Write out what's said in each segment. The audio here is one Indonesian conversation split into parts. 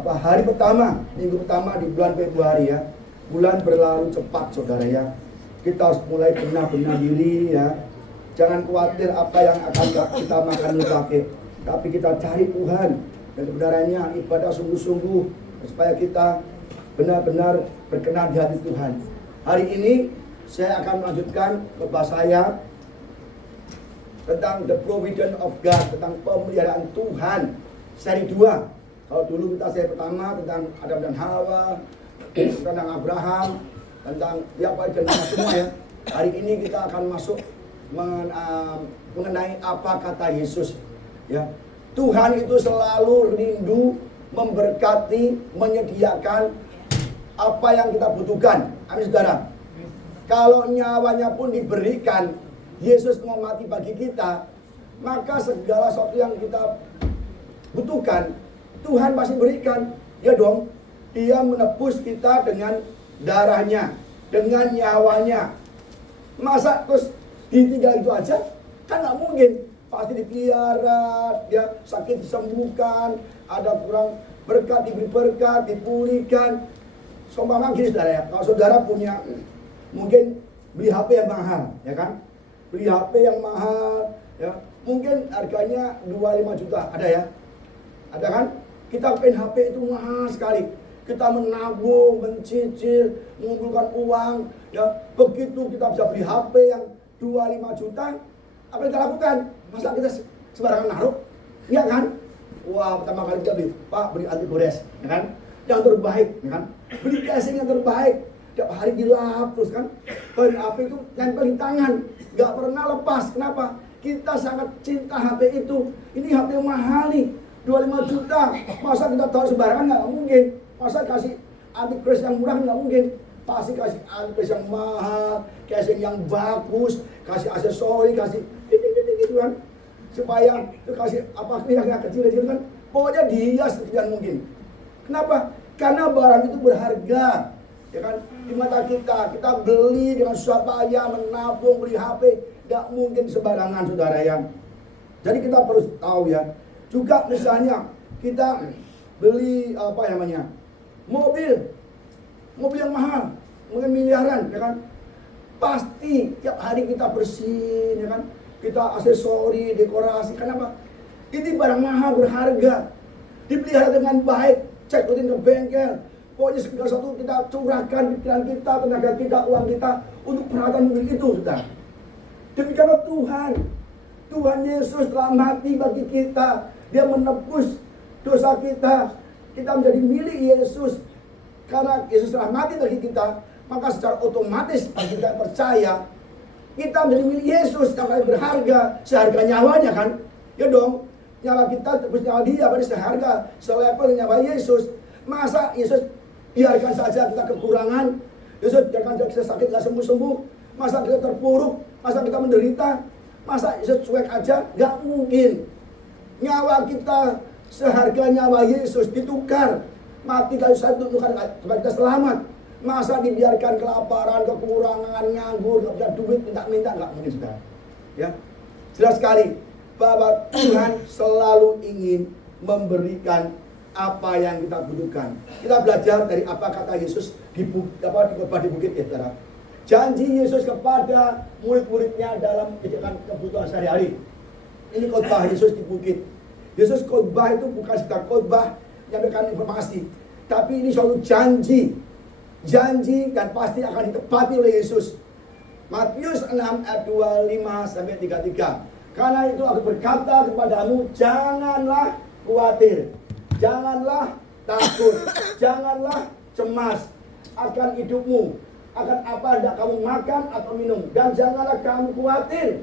hari pertama, minggu pertama di bulan Februari ya. Bulan berlalu cepat saudara ya. Kita harus mulai benar-benar diri ya. Jangan khawatir apa yang akan kita makan dulu pakai, tapi kita cari Tuhan dan kebenarannya, ibadah sungguh-sungguh supaya kita benar-benar berkenan di hati Tuhan. Hari ini saya akan melanjutkan khotbah saya tentang the providence of God, tentang pemeliharaan Tuhan seri 2. Kalau dulu kita seri pertama tentang Adam dan Hawa, tentang Abraham, tentang semua ya. Hari ini kita akan masuk mengenai apa kata Yesus ya. Tuhan itu selalu rindu memberkati, menyediakan apa yang kita butuhkan. Amin saudara. Kalau nyawanya pun diberikan, Yesus mau mati bagi kita, maka segala sesuatu yang kita butuhkan Tuhan pasti berikan. Ya dong. Dia menebus kita dengan darahnya, dengan nyawanya. Masa terus ditinggal itu aja? Kan nggak mungkin. Pasti dipelihara, dia sakit disembuhkan, ada kurang berkat diberi berkat, dipulihkan. Seumpama gini saudara ya, kalau saudara punya mungkin beli HP yang mahal, ya kan? Beli HP yang mahal, ya mungkin harganya 25 juta, ada ya? Ada kan? Kita pengen HP itu mahal sekali. Kita menabung, mencicil, mengumpulkan uang, ya begitu kita bisa beli HP yang 25 juta, apa yang kita lakukan? Masa kita sembarangan naruh? Iya kan? Wah, pertama kali kita beli, Pak beli anti gores, ya kan? Yang terbaik, ya kan? Beli casing yang terbaik, tiap hari dilap terus kan? Dan HP itu nempel di tangan, nggak pernah lepas. Kenapa? Kita sangat cinta HP itu. Ini HP yang mahal nih, 25 juta. Masa kita taruh sembarangan? Nggak mungkin. Masa kasih anti gores yang murah? Nggak mungkin. Pasti kasih anti gores yang mahal, casing yang bagus, kasih aksesori, kasih gitu kan, supaya kasih apa yang kecil-kecil kan, pokoknya dihias sekian mungkin. Kenapa? Karena barang itu berharga, ya kan? Di mata kita beli dengan susah payah, menabung, beli HP, tidak mungkin sembarangan saudara yang. Jadi kita perlu tahu ya. Juga misalnya kita beli mobil yang mahal, mungkin miliaran, ya kan? Pasti tiap hari kita bersihin, ya kan? Kita aksesori, dekorasi. Kenapa? Ini barang mahal, berharga. Dipelihara dengan baik, cek rutin ke bengkel. Pokoknya segala sesuatu kita curahkan pikiran kita, tenaga kita, uang kita untuk perawatan mobil itu, saudara. Demikianlah Tuhan. Tuhan Yesus telah mati bagi kita. Dia menebus dosa kita. Kita menjadi milik Yesus. Karena Yesus telah mati bagi kita, maka secara otomatis bagi kita percaya, kita menjadi milik Yesus yang paling berharga, seharga nyawanya kan? Ya dong, nyawa kita terus nyawa dia, berarti seharga, selevel nyawa Yesus. Masa Yesus biarkan saja kita kekurangan, Yesus biarkan saja kita sakit gak sembuh-sembuh, masa kita terpuruk, masa kita menderita, masa Yesus cuek aja? Gak mungkin. Nyawa kita seharga nyawa Yesus ditukar, mati kayu salib untuk supaya kita selamat. Masa dibiarkan kelaparan, kekurangan, nganggur, gak punya duit, minta-minta, gak mungkin sudah. Ya, jelas sekali bahwa Tuhan selalu ingin memberikan apa yang kita butuhkan. Kita belajar dari apa kata Yesus di khotbah di bukit ya, saudara. Janji Yesus kepada murid-muridnya dalam kebutuhan sehari-hari. Ini khotbah Yesus di bukit. Yesus khotbah itu bukan sekedar khotbah menyampaikan informasi, tapi ini suatu janji dan pasti akan ditepati oleh Yesus. Matius 6 ayat 25 sampai 33. Karena itu aku berkata kepadamu, janganlah khawatir, janganlah takut, janganlah cemas akan hidupmu, akan apa hendak kamu makan atau minum, dan janganlah kamu khawatir.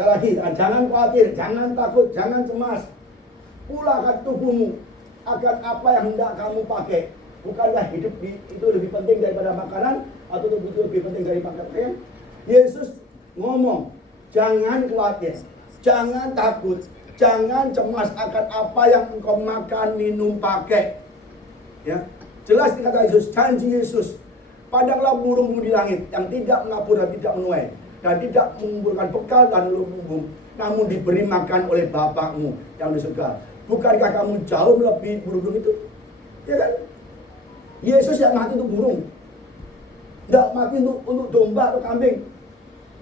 Dan lagi, jangan khawatir, jangan takut, jangan cemas. Pula akan tubuhmu, akan apa yang hendak kamu pakai. Bukankah hidup itu lebih penting daripada makanan, atau tubuh itu lebih penting dari pakaian? Yesus ngomong, jangan khawatir, jangan takut, jangan cemas akan apa yang engkau makan, minum, pakai. Ya, jelas dikata Yesus, janji Yesus. Pandanglah burung-burung di langit yang tidak menabur dan tidak menuai, dan tidak mengumpulkan bekal dan lumbung, namun diberi makan oleh Bapakmu yang di surga. Bukankah kamu jauh melebihi burung-burung itu? Ya kan? Yesus yang mati untuk burung. Tidak mati untuk domba atau kambing.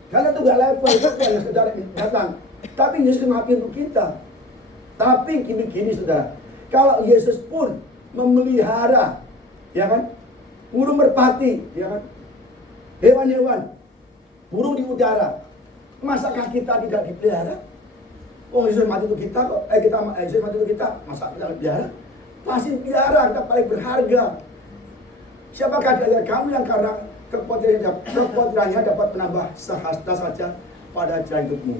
Karena itu gak level, itu hanya sekedar datang. Tapi Yesus mati untuk kita. Tapi gini saudara, kalau Yesus pun memelihara, ya kan, burung merpati, ya kan, hewan-hewan, burung di udara, masakah kita tidak dipelihara? Oh, Yesus mati untuk kita kok, Yesus mati untuk kita, masa kita dipelihara? Pasti dipelihara, kita paling berharga. Siapakah dari kamu yang karena kekhawatirannya dapat menambah sehasta saja pada jalan hidupmu?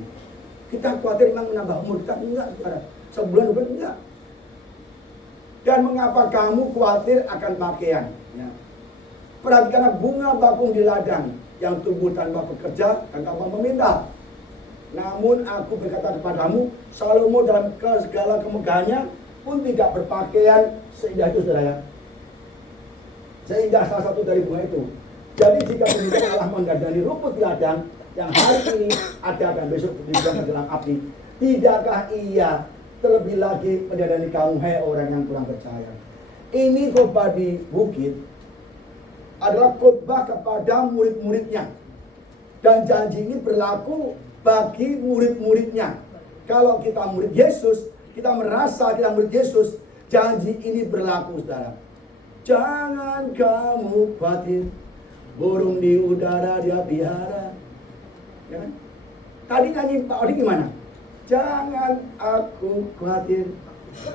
Kita khawatir memang menambah umur kita, enggak, saudara. Sebulan bukan enggak. Dan mengapa kamu khawatir akan pakaian? Ya. Perhatikanlah bunga bakung di ladang yang tumbuh tanpa bekerja dan tanpa meminta. Namun aku berkata kepadamu, Salomo dalam segala kemegahannya pun tidak berpakaian seindah itu, saudara. Sehingga salah satu dari bunga itu. Jadi jika demikian Allah mendandani rumput di ladang yang hari ini ada dan besok dibuang ke dalam api, tidakkah ia terlebih lagi mendandani kamu, hai orang yang kurang percaya? Ini khotbah di bukit adalah khotbah kepada murid-muridnya, dan janji ini berlaku bagi murid-muridnya. Kalau kita murid Yesus, kita merasa kita murid Yesus, janji ini berlaku, saudara. Jangan kamu khawatir, burung di udara dia pelihara. Ya kan? Tadi nyanyi Pak Odi gimana? Jangan aku khawatir,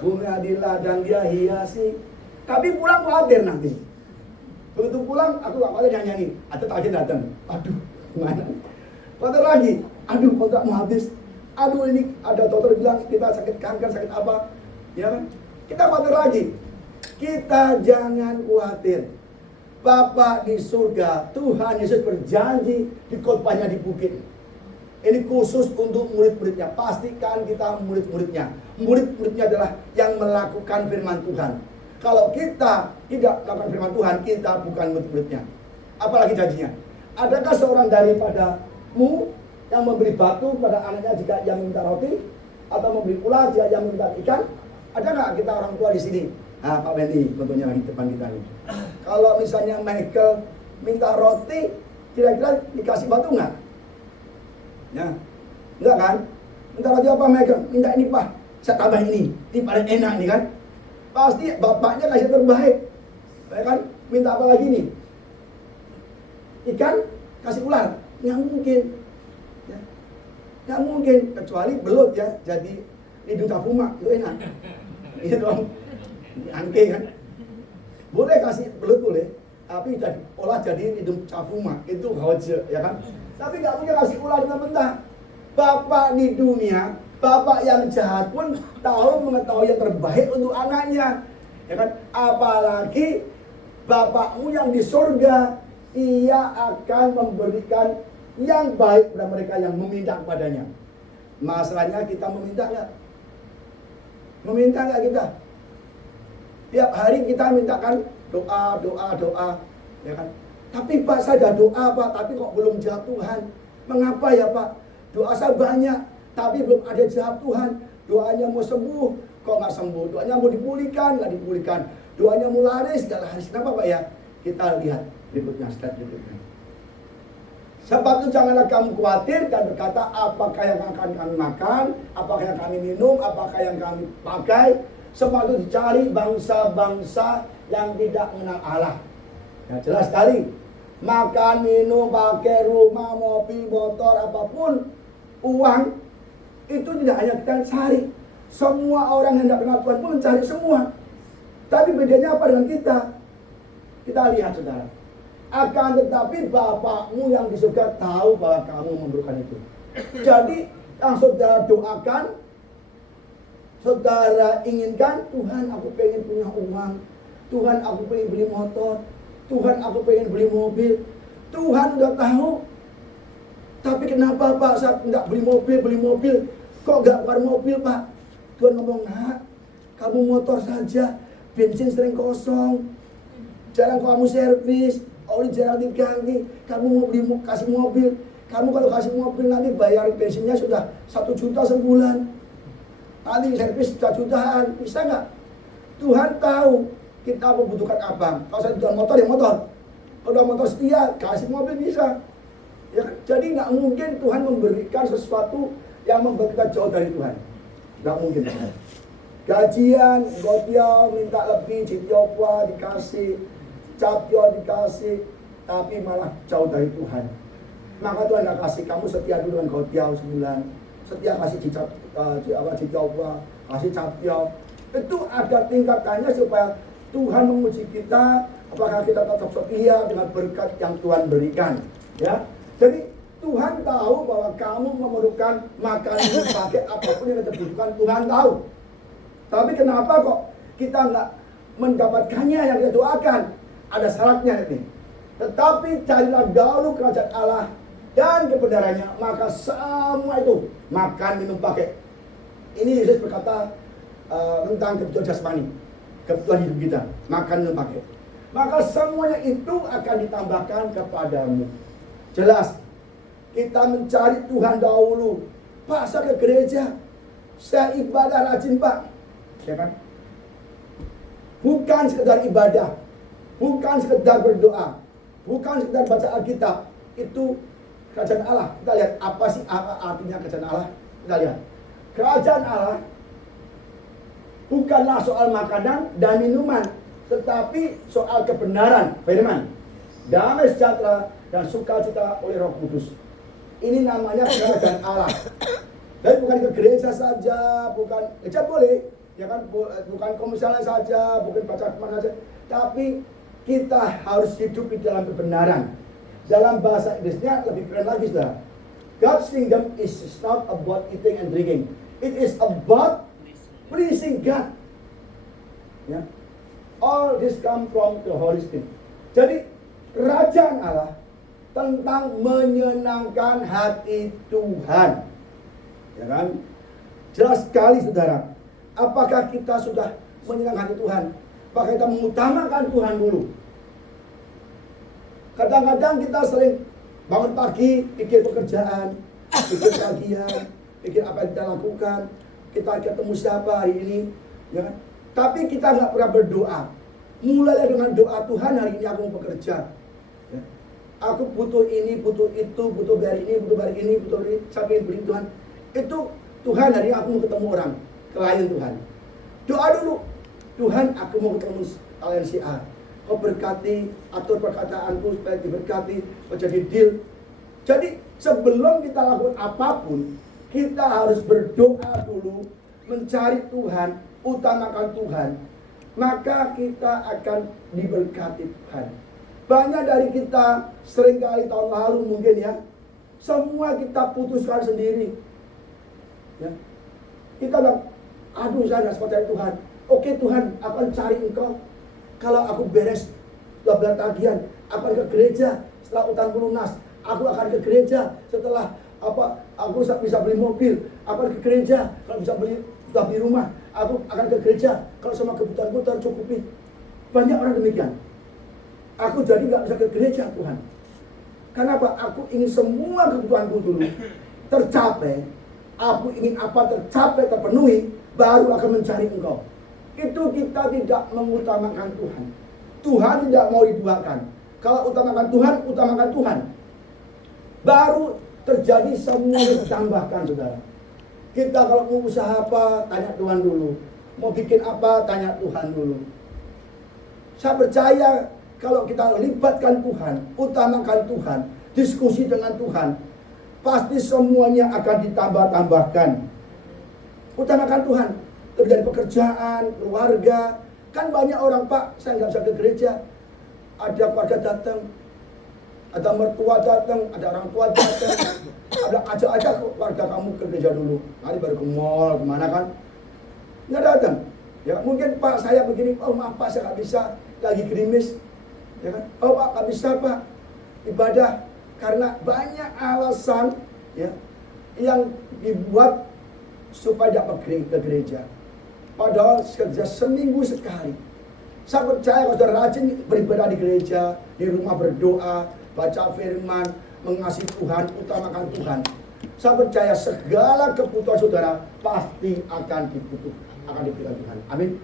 bunga di ladang dia hiasi. Tapi pulang khawatir nanti. Begitu pulang aku gak khawatir nyanyi. Atau tak aja datang. Aduh, gimana? Khawatir lagi. Aduh, kontrak mau habis. Aduh, ini ada dokter bilang kita sakit kanker, sakit apa. Ya kan? Kita khawatir lagi. Kita jangan khawatir. Bapa di surga, Tuhan Yesus berjanji di khotbahnya di bukit. Ini khusus untuk murid-muridnya. Pastikan kita murid-muridnya. Murid-muridnya adalah yang melakukan firman Tuhan. Kalau kita tidak melakukan firman Tuhan, kita bukan murid-muridnya. Apalagi janjinya. Adakah seorang daripadamu yang memberi batu pada anaknya jika ia minta roti? Atau memberi ular jika ia minta ikan? Ada nggak kita orang tua di sini? Nah, Pak Benny, contohnya di depan kita ini. Kalau misalnya Michael minta roti, kira-kira dikasih batu nggak? Ya, enggak kan? Minta roti apa Michael? Minta ini Pak, saya tambah ini paling enak nih kan? Pasti bapaknya kasih terbaik, ya kan? Minta apa lagi nih? Ikan kasih ular? Nggak mungkin, ya. Nggak mungkin, kecuali belut ya, jadi hidung capuma itu enak, iya dong, angke kan? Boleh kasih belut boleh, tapi olah jadi hidung capuma itu hoje, ya kan? Tapi nggak punya kasih ular mentah-mentah. Bapak di dunia, bapak yang jahat pun tahu mengetahui yang terbaik untuk anaknya, ya kan? Apalagi bapakmu yang di surga, ia akan memberikan yang baik kepada mereka yang meminta kepadanya. Masalahnya kita meminta nggak? Meminta nggak kita? Tiap hari kita mintakan doa, ya kan? Tapi Pak, saya ada doa Pak, tapi kok belum jawab Tuhan. Mengapa ya Pak? Doa saya banyak, tapi belum ada jawab Tuhan. Doanya mau sembuh, kok nggak sembuh? Doanya mau dipulihkan, nggak dipulihkan. Doanya mau laris, nggak laris. Kenapa Pak ya? Kita lihat berikutnya, slide berikutnya. Sebab itu janganlah kamu khawatir dan berkata, apakah yang akan kami makan, apakah yang kami minum, apakah yang kami pakai. Semua itu dicari bangsa-bangsa yang tidak mengenal Allah. Ya, jelas sekali. Makan, minum, pakai rumah, mobil, motor, apapun, uang, itu tidak hanya kita cari. Semua orang yang tidak kenal Tuhan pun mencari semua. Tapi bedanya apa dengan kita? Kita lihat saudara. Akan tetapi Bapakmu yang di surga tahu bahwa kamu memerlukan itu. Jadi yang saudara doakan, saudara inginkan, Tuhan aku pengen punya uang, Tuhan aku pengen beli motor, Tuhan aku pengen beli mobil. Tuhan udah tahu. Tapi kenapa Pak saya nggak beli mobil? Kok nggak keluar mobil Pak? Tuhan ngomong, nak, kamu motor saja, bensin sering kosong, jarang kamu servis, oli jarang diganti. Kamu mau kasih mobil, kamu kalau kasih mobil nanti bayar bensinnya sudah 1 juta sebulan. Nanti servis 1 jutaan, bisa nggak? Tuhan tahu. kita membutuhkan apa? Kalau saya jual motor ya motor. Kalau udah motor setia, kasih mobil bisa. Ya, jadi nggak mungkin Tuhan memberikan sesuatu yang membuat kita jauh dari Tuhan. Nggak mungkin. Gajian, gotiau, minta lebih, citiopwa dikasih, capio dikasih, tapi malah jauh dari Tuhan. Maka Tuhan nggak kasih, kamu setia dulu dengan gotiau sebulan, setia kasih citiopwa, kasih capio. Itu ada tingkatannya supaya Tuhan menguji kita, apakah kita tetap setia dengan berkat yang Tuhan berikan. Ya, jadi Tuhan tahu bahwa kamu memerlukan makanan yang dipakai apapun yang kita butuhkan, Tuhan tahu. Tapi kenapa kok kita nggak mendapatkannya yang kita doakan? Ada syaratnya ini. Tetapi carilah dahulu kerajaan Allah dan kebenarannya, maka semua itu makan, minum, pakai. Ini Yesus berkata tentang kebutuhan jasmani, kebutuhan hidup kita, makan, minum, pakai. Maka semuanya itu akan ditambahkan kepadamu. Jelas, kita mencari Tuhan dahulu. Pak, saya ke gereja, saya ibadah rajin Pak. Ya kan? Bukan sekedar ibadah, bukan sekedar berdoa, bukan sekedar baca Alkitab. Itu kerajaan Allah. Kita lihat apa sih artinya kerajaan Allah. Kita lihat kerajaan Allah bukanlah soal makanan dan minuman, tetapi soal kebenaran, firman, damai sejahtera dan sukacita oleh Roh Kudus. Ini namanya kerajaan Allah. Dan bukan ke gereja saja, bukan gereja boleh, ya kan, bukan komisalis saja, bukan baca kemana saja, tapi kita harus hidup di dalam kebenaran. Dalam bahasa Inggrisnya lebih keren lagi, saudara. God's kingdom is not about eating and drinking. It is about pleasing God. Ya. All this come from the Holy Spirit. Jadi kerajaan Allah tentang menyenangkan hati Tuhan. Ya kan? Jelas sekali, saudara. Apakah kita sudah menyenangkan hati Tuhan? Apakah kita mengutamakan Tuhan dulu? Kadang-kadang kita sering bangun pagi, pikir pekerjaan, pikir bagian, pikir apa yang kita lakukan, kita ketemu siapa hari ini, ya kan? Tapi kita nggak pernah berdoa. Mulailah dengan doa, Tuhan hari ini aku mau bekerja. Ya. Aku butuh ini, butuh itu, butuh hari ini, butuh hari ini, butuh hari ini, sampai beri Tuhan. Itu Tuhan hari ini aku mau ketemu orang, klien Tuhan. Doa dulu, Tuhan aku mau ketemu klien si A. Kau berkati, atur perkataanku supaya diberkati, menjadi deal. Jadi sebelum kita lakukan apapun, kita harus berdoa dulu, mencari Tuhan, utamakan Tuhan. Maka kita akan diberkati Tuhan. Banyak dari kita seringkali tahun lalu mungkin ya, semua kita putuskan sendiri. Ya. Kita bilang, aduh saya tidak sempat cari Tuhan. Oke Tuhan, aku akan cari Engkau. Kalau aku beres 12 tagihan, aku akan ke gereja. Setelah utangku lunas, aku akan ke gereja. Setelah aku bisa beli mobil, aku akan ke gereja. Kalau bisa beli rumah, aku akan ke gereja. Kalau sama kebutuhanku tercukupi. Banyak orang demikian. Aku jadi nggak bisa ke gereja Tuhan. Kenapa? Aku ingin semua kebutuhanku dulu tercapai. Aku ingin apa tercapai, terpenuhi, baru akan mencari Engkau. Itu kita tidak mengutamakan Tuhan. Tuhan tidak mau diduakan. Kalau utamakan Tuhan, utamakan Tuhan. Baru terjadi semua yang ditambahkan, saudara. Kita kalau mau usaha apa, tanya Tuhan dulu. Mau bikin apa, tanya Tuhan dulu. Saya percaya kalau kita libatkan Tuhan, utamakan Tuhan, diskusi dengan Tuhan, pasti semuanya akan ditambah-tambahkan. Utamakan Tuhan. Dari pekerjaan, keluarga. Kan banyak orang, Pak, saya nggak bisa ke gereja. Ada keluarga datang, ada mertua datang, ada orang tua datang. Ada ajak keluarga kamu ke gereja dulu. Nanti baru ke mall, kemana kan. Nggak datang. Ya mungkin Pak saya begini, oh maaf Pak saya nggak bisa, lagi gerimis. Ya kan? Oh Pak nggak bisa Pak ibadah. Karena banyak alasan ya yang dibuat supaya tidak pergi ke gereja. Padahal kerja seminggu sekali. Saya percaya kalau saudara rajin beribadah di gereja, di rumah berdoa, baca firman, mengasihi Tuhan, utamakan Tuhan. Saya percaya segala kebutuhan saudara pasti akan diberikan Tuhan. Amin.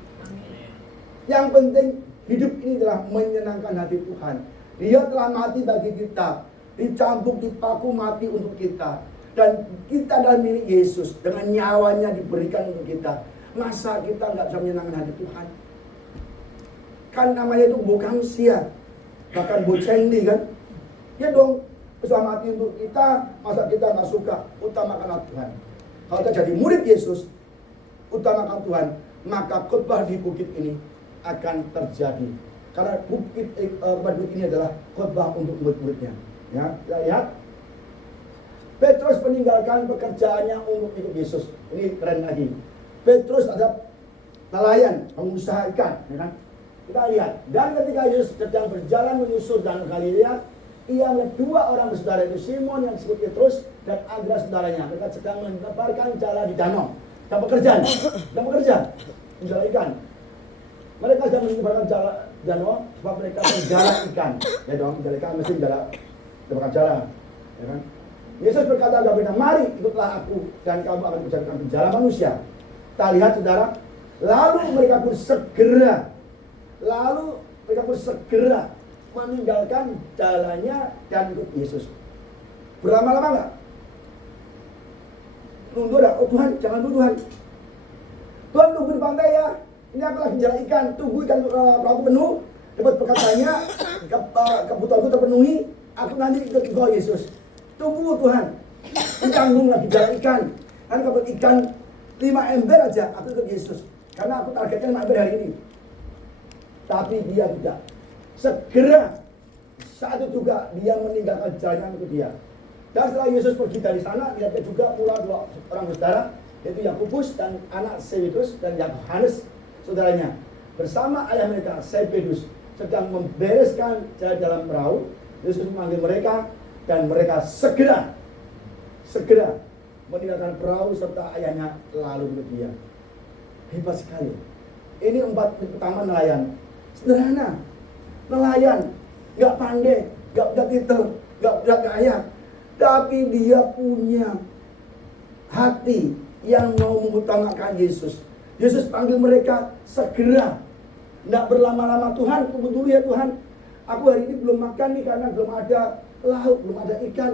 Yang penting hidup ini telah menyenangkan hati Tuhan. Dia telah mati bagi kita, dicambuk, dipaku mati untuk kita. Dan kita adalah milik Yesus, dengan nyawanya diberikan untuk kita. Masa kita nggak bisa menyenangkan hati Tuhan? Kan namanya itu bokamsia, bahkan bocengli kan? Ya dong, bisa mati untuk kita, masa kita nggak suka? Utamakanlah Tuhan. Kalau kita jadi murid Yesus, utamakan Tuhan, maka khotbah di bukit ini akan terjadi. Karena bukit ini adalah khotbah untuk murid-muridnya. Ya, kita lihat. Petrus meninggalkan pekerjaannya untuk ikut Yesus. Ini keren lagi. Petrus ada nelayan, pengusaha ikan, ya kan? Kita lihat. Dan ketika Yesus sedang berjalan menyusur Danau Galilea, ia melihat dua orang bersaudara, itu Simon yang disebut Petrus dan Andreas saudaranya. Mereka sedang menebarkan jala di danau. Dan bekerja, menjala ikan. Mereka sedang menebarkan jala danau sebab mereka menjala ikan. Ya dong, menjala ikan mesti menebarkan jala, ya kan? Yesus berkata kepada mereka, mari ikutlah aku dan kamu akan menjadikan penjala manusia. Kita lihat saudara, lalu mereka pun segera meninggalkan jalannya dan ikut Yesus. Berlama-lama enggak? Tunggu dah, oh Tuhan, jangan dulu Tuhan. Tuhan tunggu di pantai ya. Ini aku lagi jalan ikan, tunggu ikan perahu penuh, dapat perkataannya, kebutuhanku terpenuhi, aku nanti ikut kau Yesus. Tunggu Tuhan, ditanggung lagi jalan ikan. Kan dapat ikan 5 ember aja, aku ikut Yesus. Karena aku targetnya 5 ember hari ini. Tapi dia tidak. Segera saat itu juga dia meninggalkan jalannya untuk dia. Dan setelah Yesus pergi dari sana, lihatnya juga pula dua orang saudara, yaitu Yakobus dan anak Zebedus dan Yohanes saudaranya. Bersama ayah mereka, Zebedus, sedang membereskan jalan dalam perahu. Yesus memanggil mereka dan mereka segera meninggalkan perahu serta ayahnya lalu ikut dia. Hebat sekali. Ini 4 pertama nelayan. Sederhana. Nelayan, nggak pandai, nggak punya titel, nggak kaya, tapi dia punya hati yang mau mengutamakan Yesus. Yesus panggil mereka segera, nggak berlama-lama. Tuhan, tunggu dulu ya Tuhan. Aku hari ini belum makan nih karena belum ada lauk, belum ada ikan.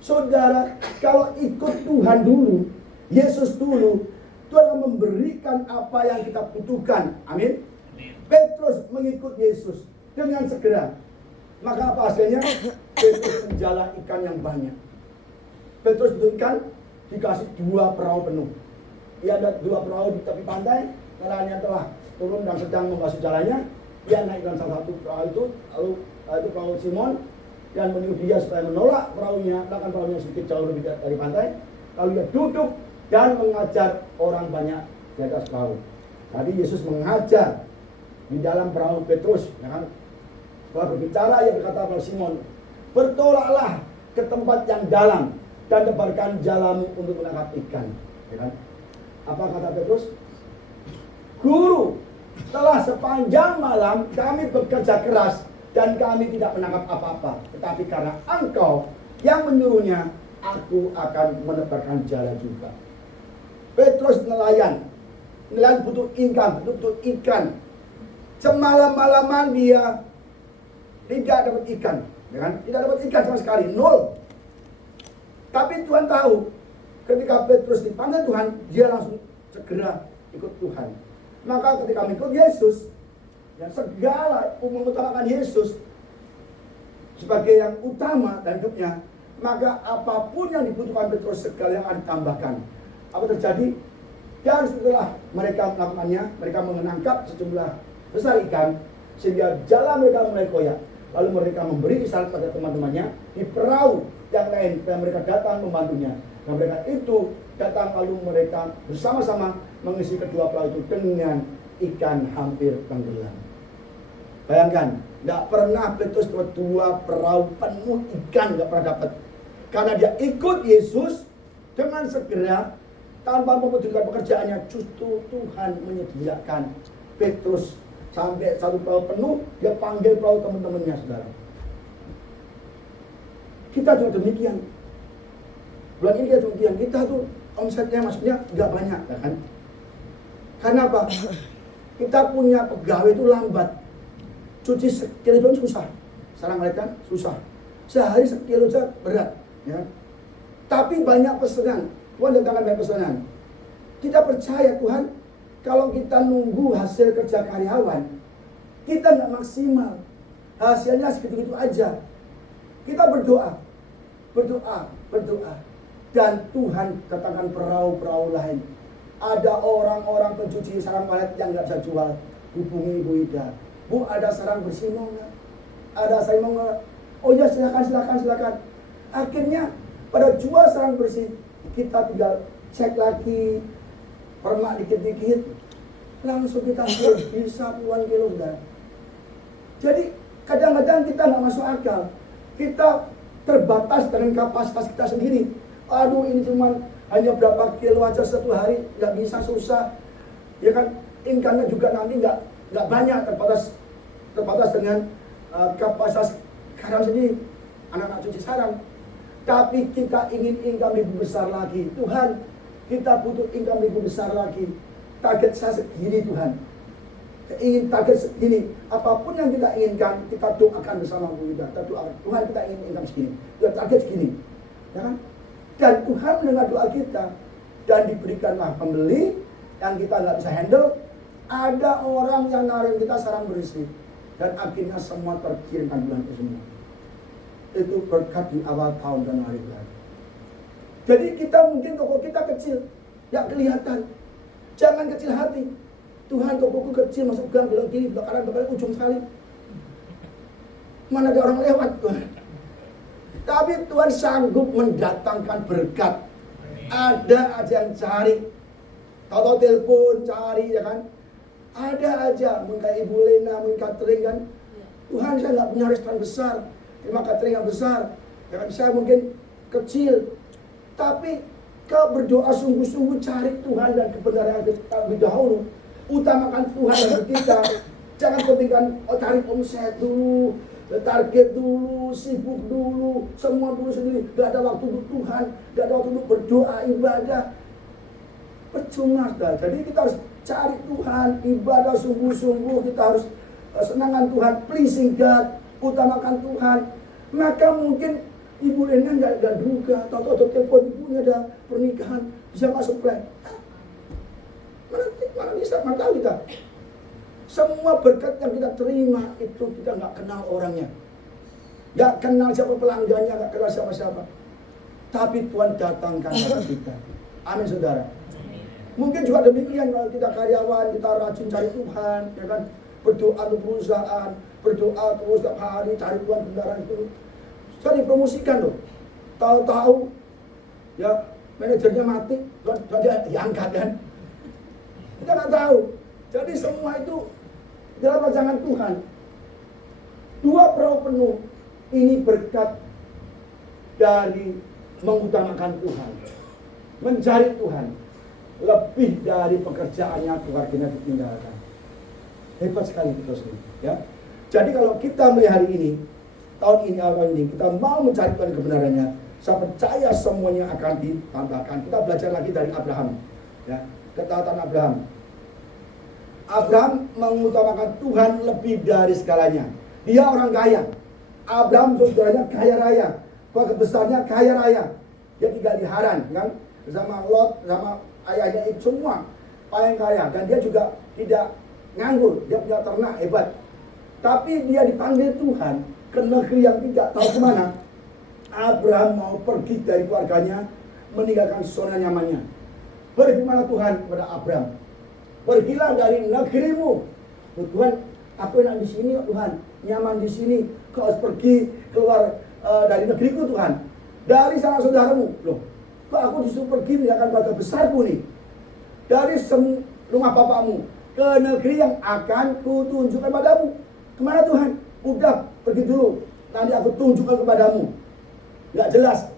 Saudara, kalau ikut Tuhan dulu, Yesus dulu, Tuhan akan memberikan apa yang kita butuhkan. Amin. Petrus mengikut Yesus dengan segera. Maka apa hasilnya? Petrus menjala ikan yang banyak. Petrus itu ikan dikasih 2 perahu penuh. Ia ada 2 perahu di tepi pantai. Nelayannya telah turun dan sedang membasuh jalannya. Ia naik dalam salah satu perahu itu, lalu itu perahu Simon, dan menyuruh dia supaya menolak perahunya, bahkan perahunya sedikit jauh lebih dari pantai. Lalu dia duduk dan mengajar orang banyak di atas perahu. Tadi Yesus mengajar di dalam perahu Petrus, ya kan? Setelah berbicara, ia berkata kepada Simon, bertolaklah ke tempat yang dalam dan tebarkan jalamu untuk menangkap ikan. Ya kan? Apa kata Petrus? Guru, setelah sepanjang malam kami bekerja keras dan kami tidak menangkap apa-apa. Tetapi karena engkau yang menyuruhnya, aku akan menebarkan jala juga. Petrus nelayan butuh ikan. Semalam-malaman dia tidak dapat ikan, ya kan? Tidak dapat ikan sama sekali, 0. Tapi Tuhan tahu, ketika Petrus dipanggil Tuhan, dia langsung segera ikut Tuhan. Maka ketika mengikut Yesus, yang segala mengutamakan Yesus sebagai yang utama dan hidupnya, maka apapun yang dibutuhkan Petrus segala yang akan ditambahkan. Apa terjadi? Dan setelah mereka melakukannya, mereka menangkap sejumlah besar ikan, sehingga jala mereka mulai koyak. Lalu mereka memberi isyarat pada teman-temannya di perahu yang lain, dan mereka datang membantunya. Dan mereka itu datang, lalu mereka bersama-sama mengisi kedua perahu itu dengan ikan hampir tenggelam. Bayangkan, tidak pernah Petrus dapat 2 perahu penuh ikan, tidak pernah dapat. Karena dia ikut Yesus dengan segera, tanpa mempedulikan pekerjaannya, justru Tuhan menyediakan Petrus sampai 1 perahu penuh, dia panggil perahu teman-temannya, saudara. Kita juga demikian. Bulan ini kita demikian. Kita tuh omsetnya maksudnya nggak banyak, ya kan? Karena apa? Kita punya pegawai itu lambat. Cuci sekilo itu susah. Sekarang lihat kan, susah. Sehari sekilo saja berat. Ya. Tapi banyak pesanan. Tuhan datangkan banyak pesanan. Kita percaya Tuhan, kalau kita nunggu hasil kerja karyawan, kita nggak maksimal. Hasilnya segitu-gitu aja. Kita berdoa. Dan Tuhan katakan perahu-perahu lain. Ada orang-orang pencuci sarang walet yang nggak bisa jual. Hubungi Ibu Ida. Bu, ada sarang bersih mau nggak? Ada sarang mau nggak? Oh ya, silakan. Akhirnya pada jual sarang bersih, kita tinggal cek lagi, permak dikit-dikit, langsung kita bisa puluhan kilo sudah. Jadi kadang-kadang kita nggak masuk akal. Kita terbatas dengan kapasitas kita sendiri. Aduh, ini cuma hanya berapa kilo aja satu hari, nggak bisa, susah. Ya kan, income-nya juga nanti nggak banyak, terbatas dengan kapasitas sarang sendiri, anak-anak cuci sarang. Tapi kita ingin income lebih besar lagi. Tuhan, kita butuh income lebih besar lagi. Target saya segini Tuhan. Ingin target segini. Apapun yang kita inginkan, kita doakan bersama Bu Ida. Kita doakan, Tuhan kita ingin income segini. Ya, target segini. Ya kan? Dan Tuhan mendengar doa kita. Dan diberikanlah pembeli yang kita nggak bisa handle. Ada orang yang narik kita sarang bersih. Dan akhirnya semua terkirimkan bulan itu semua. Itu berkat di awal tahun Januari. Jadi kita mungkin toko kita kecil, ya kelihatan. Jangan kecil hati. Tuhan, tokoku kecil, masuk gang, belok kiri, belok kanan, ujung sekali. Mana ada orang lewat Tuhan. Tapi Tuhan sanggup mendatangkan berkat. Ada aja yang cari. Tahu-tahu telepon, cari, ya kan. Ada aja, mungkin Ibu Lena, mungkin catering kan. Tuhan, saya nggak punya restoran besar, terima catering yang besar. Ya kan, saya mungkin kecil. Tapi kau berdoa sungguh-sungguh cari Tuhan dan kebenaran yang lebih dahulu. Utamakan Tuhan dan kita. Jangan pentingkan cari omset dulu, target dulu, sibuk dulu, semua dulu sendiri. Gak ada waktu untuk Tuhan, gak ada waktu untuk berdoa, ibadah. Percuma dah. Jadi kita harus cari Tuhan, ibadah sungguh-sungguh. Kita harus senangkan Tuhan, pleasing God, utamakan Tuhan. Maka mungkin Ibu Lena nggak duga, tahu-tahu telepon ibunya ada pernikahan, bisa masuk plan. Mana bisa, mana tahu kita. Semua berkat yang kita terima itu kita nggak kenal orangnya, nggak kenal siapa pelanggannya, nggak kenal siapa-siapa. Tapi Tuhan datangkan kepada kita. Amin, saudara. Mungkin juga demikian kalau kita karyawan, kita rajin cari Tuhan, ya kan? Berdoa untuk perusahaan, berdoa terus setiap hari cari Tuhan kebenaran itu. Saya dipromosikan loh. Tahu-tahu ya manajernya mati, Tuhan dia diangkat kan. Kita nggak tahu. Jadi semua itu dalam rancangan Tuhan. 2 perahu penuh ini berkat dari mengutamakan Tuhan, mencari Tuhan. Lebih dari pekerjaannya keluarganya ditinggalkan. Hebat sekali itu sendiri, ya. Jadi kalau kita melihat hari ini, tahun ini, awal ini, kita mau mencari Tuhan kebenarannya, saya percaya semuanya akan ditambahkan. Kita belajar lagi dari Abraham, ya, ketaatan Abraham. Abraham mengutamakan Tuhan lebih dari segalanya. Dia orang kaya. Abraham saudaranya kaya raya, keluarga besarnya kaya raya. Dia tinggal di Haran, kan, bersama Lot, sama ayahnya itu semua paling kaya, dan dia juga tidak nganggur, dia punya ternak hebat. Tapi dia dipanggil Tuhan ke negeri yang tidak tahu kemana. Abraham mau pergi dari keluarganya, meninggalkan zona nyamannya. Berfirmanlah Tuhan kepada Abraham, pergilah dari negerimu. Tuhan, aku enak di sini Tuhan, nyaman di sini. Kau harus pergi keluar dari negeriku Tuhan, dari sanak saudaramu. Loh, kok aku disuruh pergi meninggalkan keluarga besarku nih, dari rumah bapamu ke negeri yang akan kutunjukkan padamu. Kemana Tuhan? Udah, pergi dulu, nanti aku tunjukkan kepadamu. Gak jelas.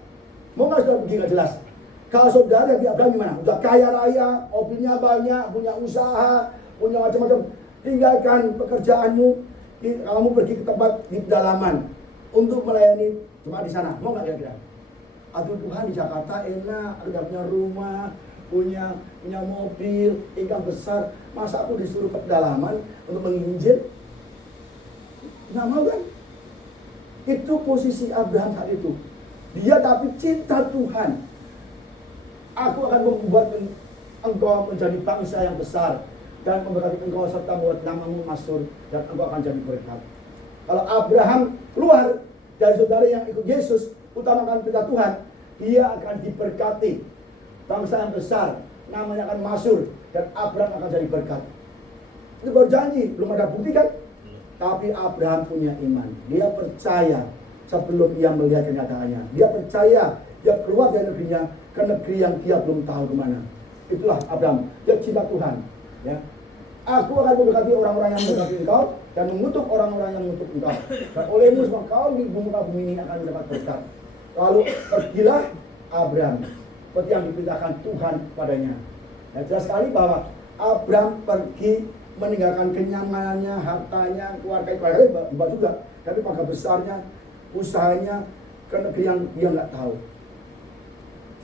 Mau nggak sudah pergi gak jelas? Kalau saudara di Abraham gimana? Udah kaya raya, mobilnya banyak, punya usaha, punya macam-macam. Tinggalkan pekerjaanmu, kamu pergi ke tempat di pedalaman untuk melayani jemaat di sana. Mau nggak kira-kira? Aduh Tuhan, di Jakarta enak, aku udah punya rumah, punya mobil, income besar, masa aku disuruh ke pedalaman untuk menginjil? Nggak mau kan? Itu posisi Abraham saat itu. Dia tapi cinta Tuhan. Aku akan membuat engkau menjadi bangsa yang besar dan memberkati engkau serta membuat namamu masyhur dan engkau akan jadi berkat. Kalau Abraham keluar dari saudara yang ikut Yesus, utamakan perintah Tuhan, dia akan diberkati. Bangsa yang besar, namanya akan masyhur dan Abraham akan jadi berkat. Itu baru janji, belum ada bukti kan? Tapi Abraham punya iman. Dia percaya sebelum dia melihat kenyataannya. Dia percaya dia keluar dari negerinya ke negeri yang dia belum tahu kemana. Itulah Abraham. Dia cinta Tuhan. Ya. Aku akan memberkati orang-orang yang memberkati engkau dan mengutuk orang-orang yang mengutuk engkau. Dan olehmu semua kaum di muka bumi ini akan mendapat berkat. Lalu pergilah Abraham seperti yang diperintahkan Tuhan padanya. Ya, jelas sekali bahwa Abraham pergi meninggalkan kenyamanannya, hartanya, keluarga juga. Tapi pada besarnya, usahanya ke negeri yang dia nggak tahu.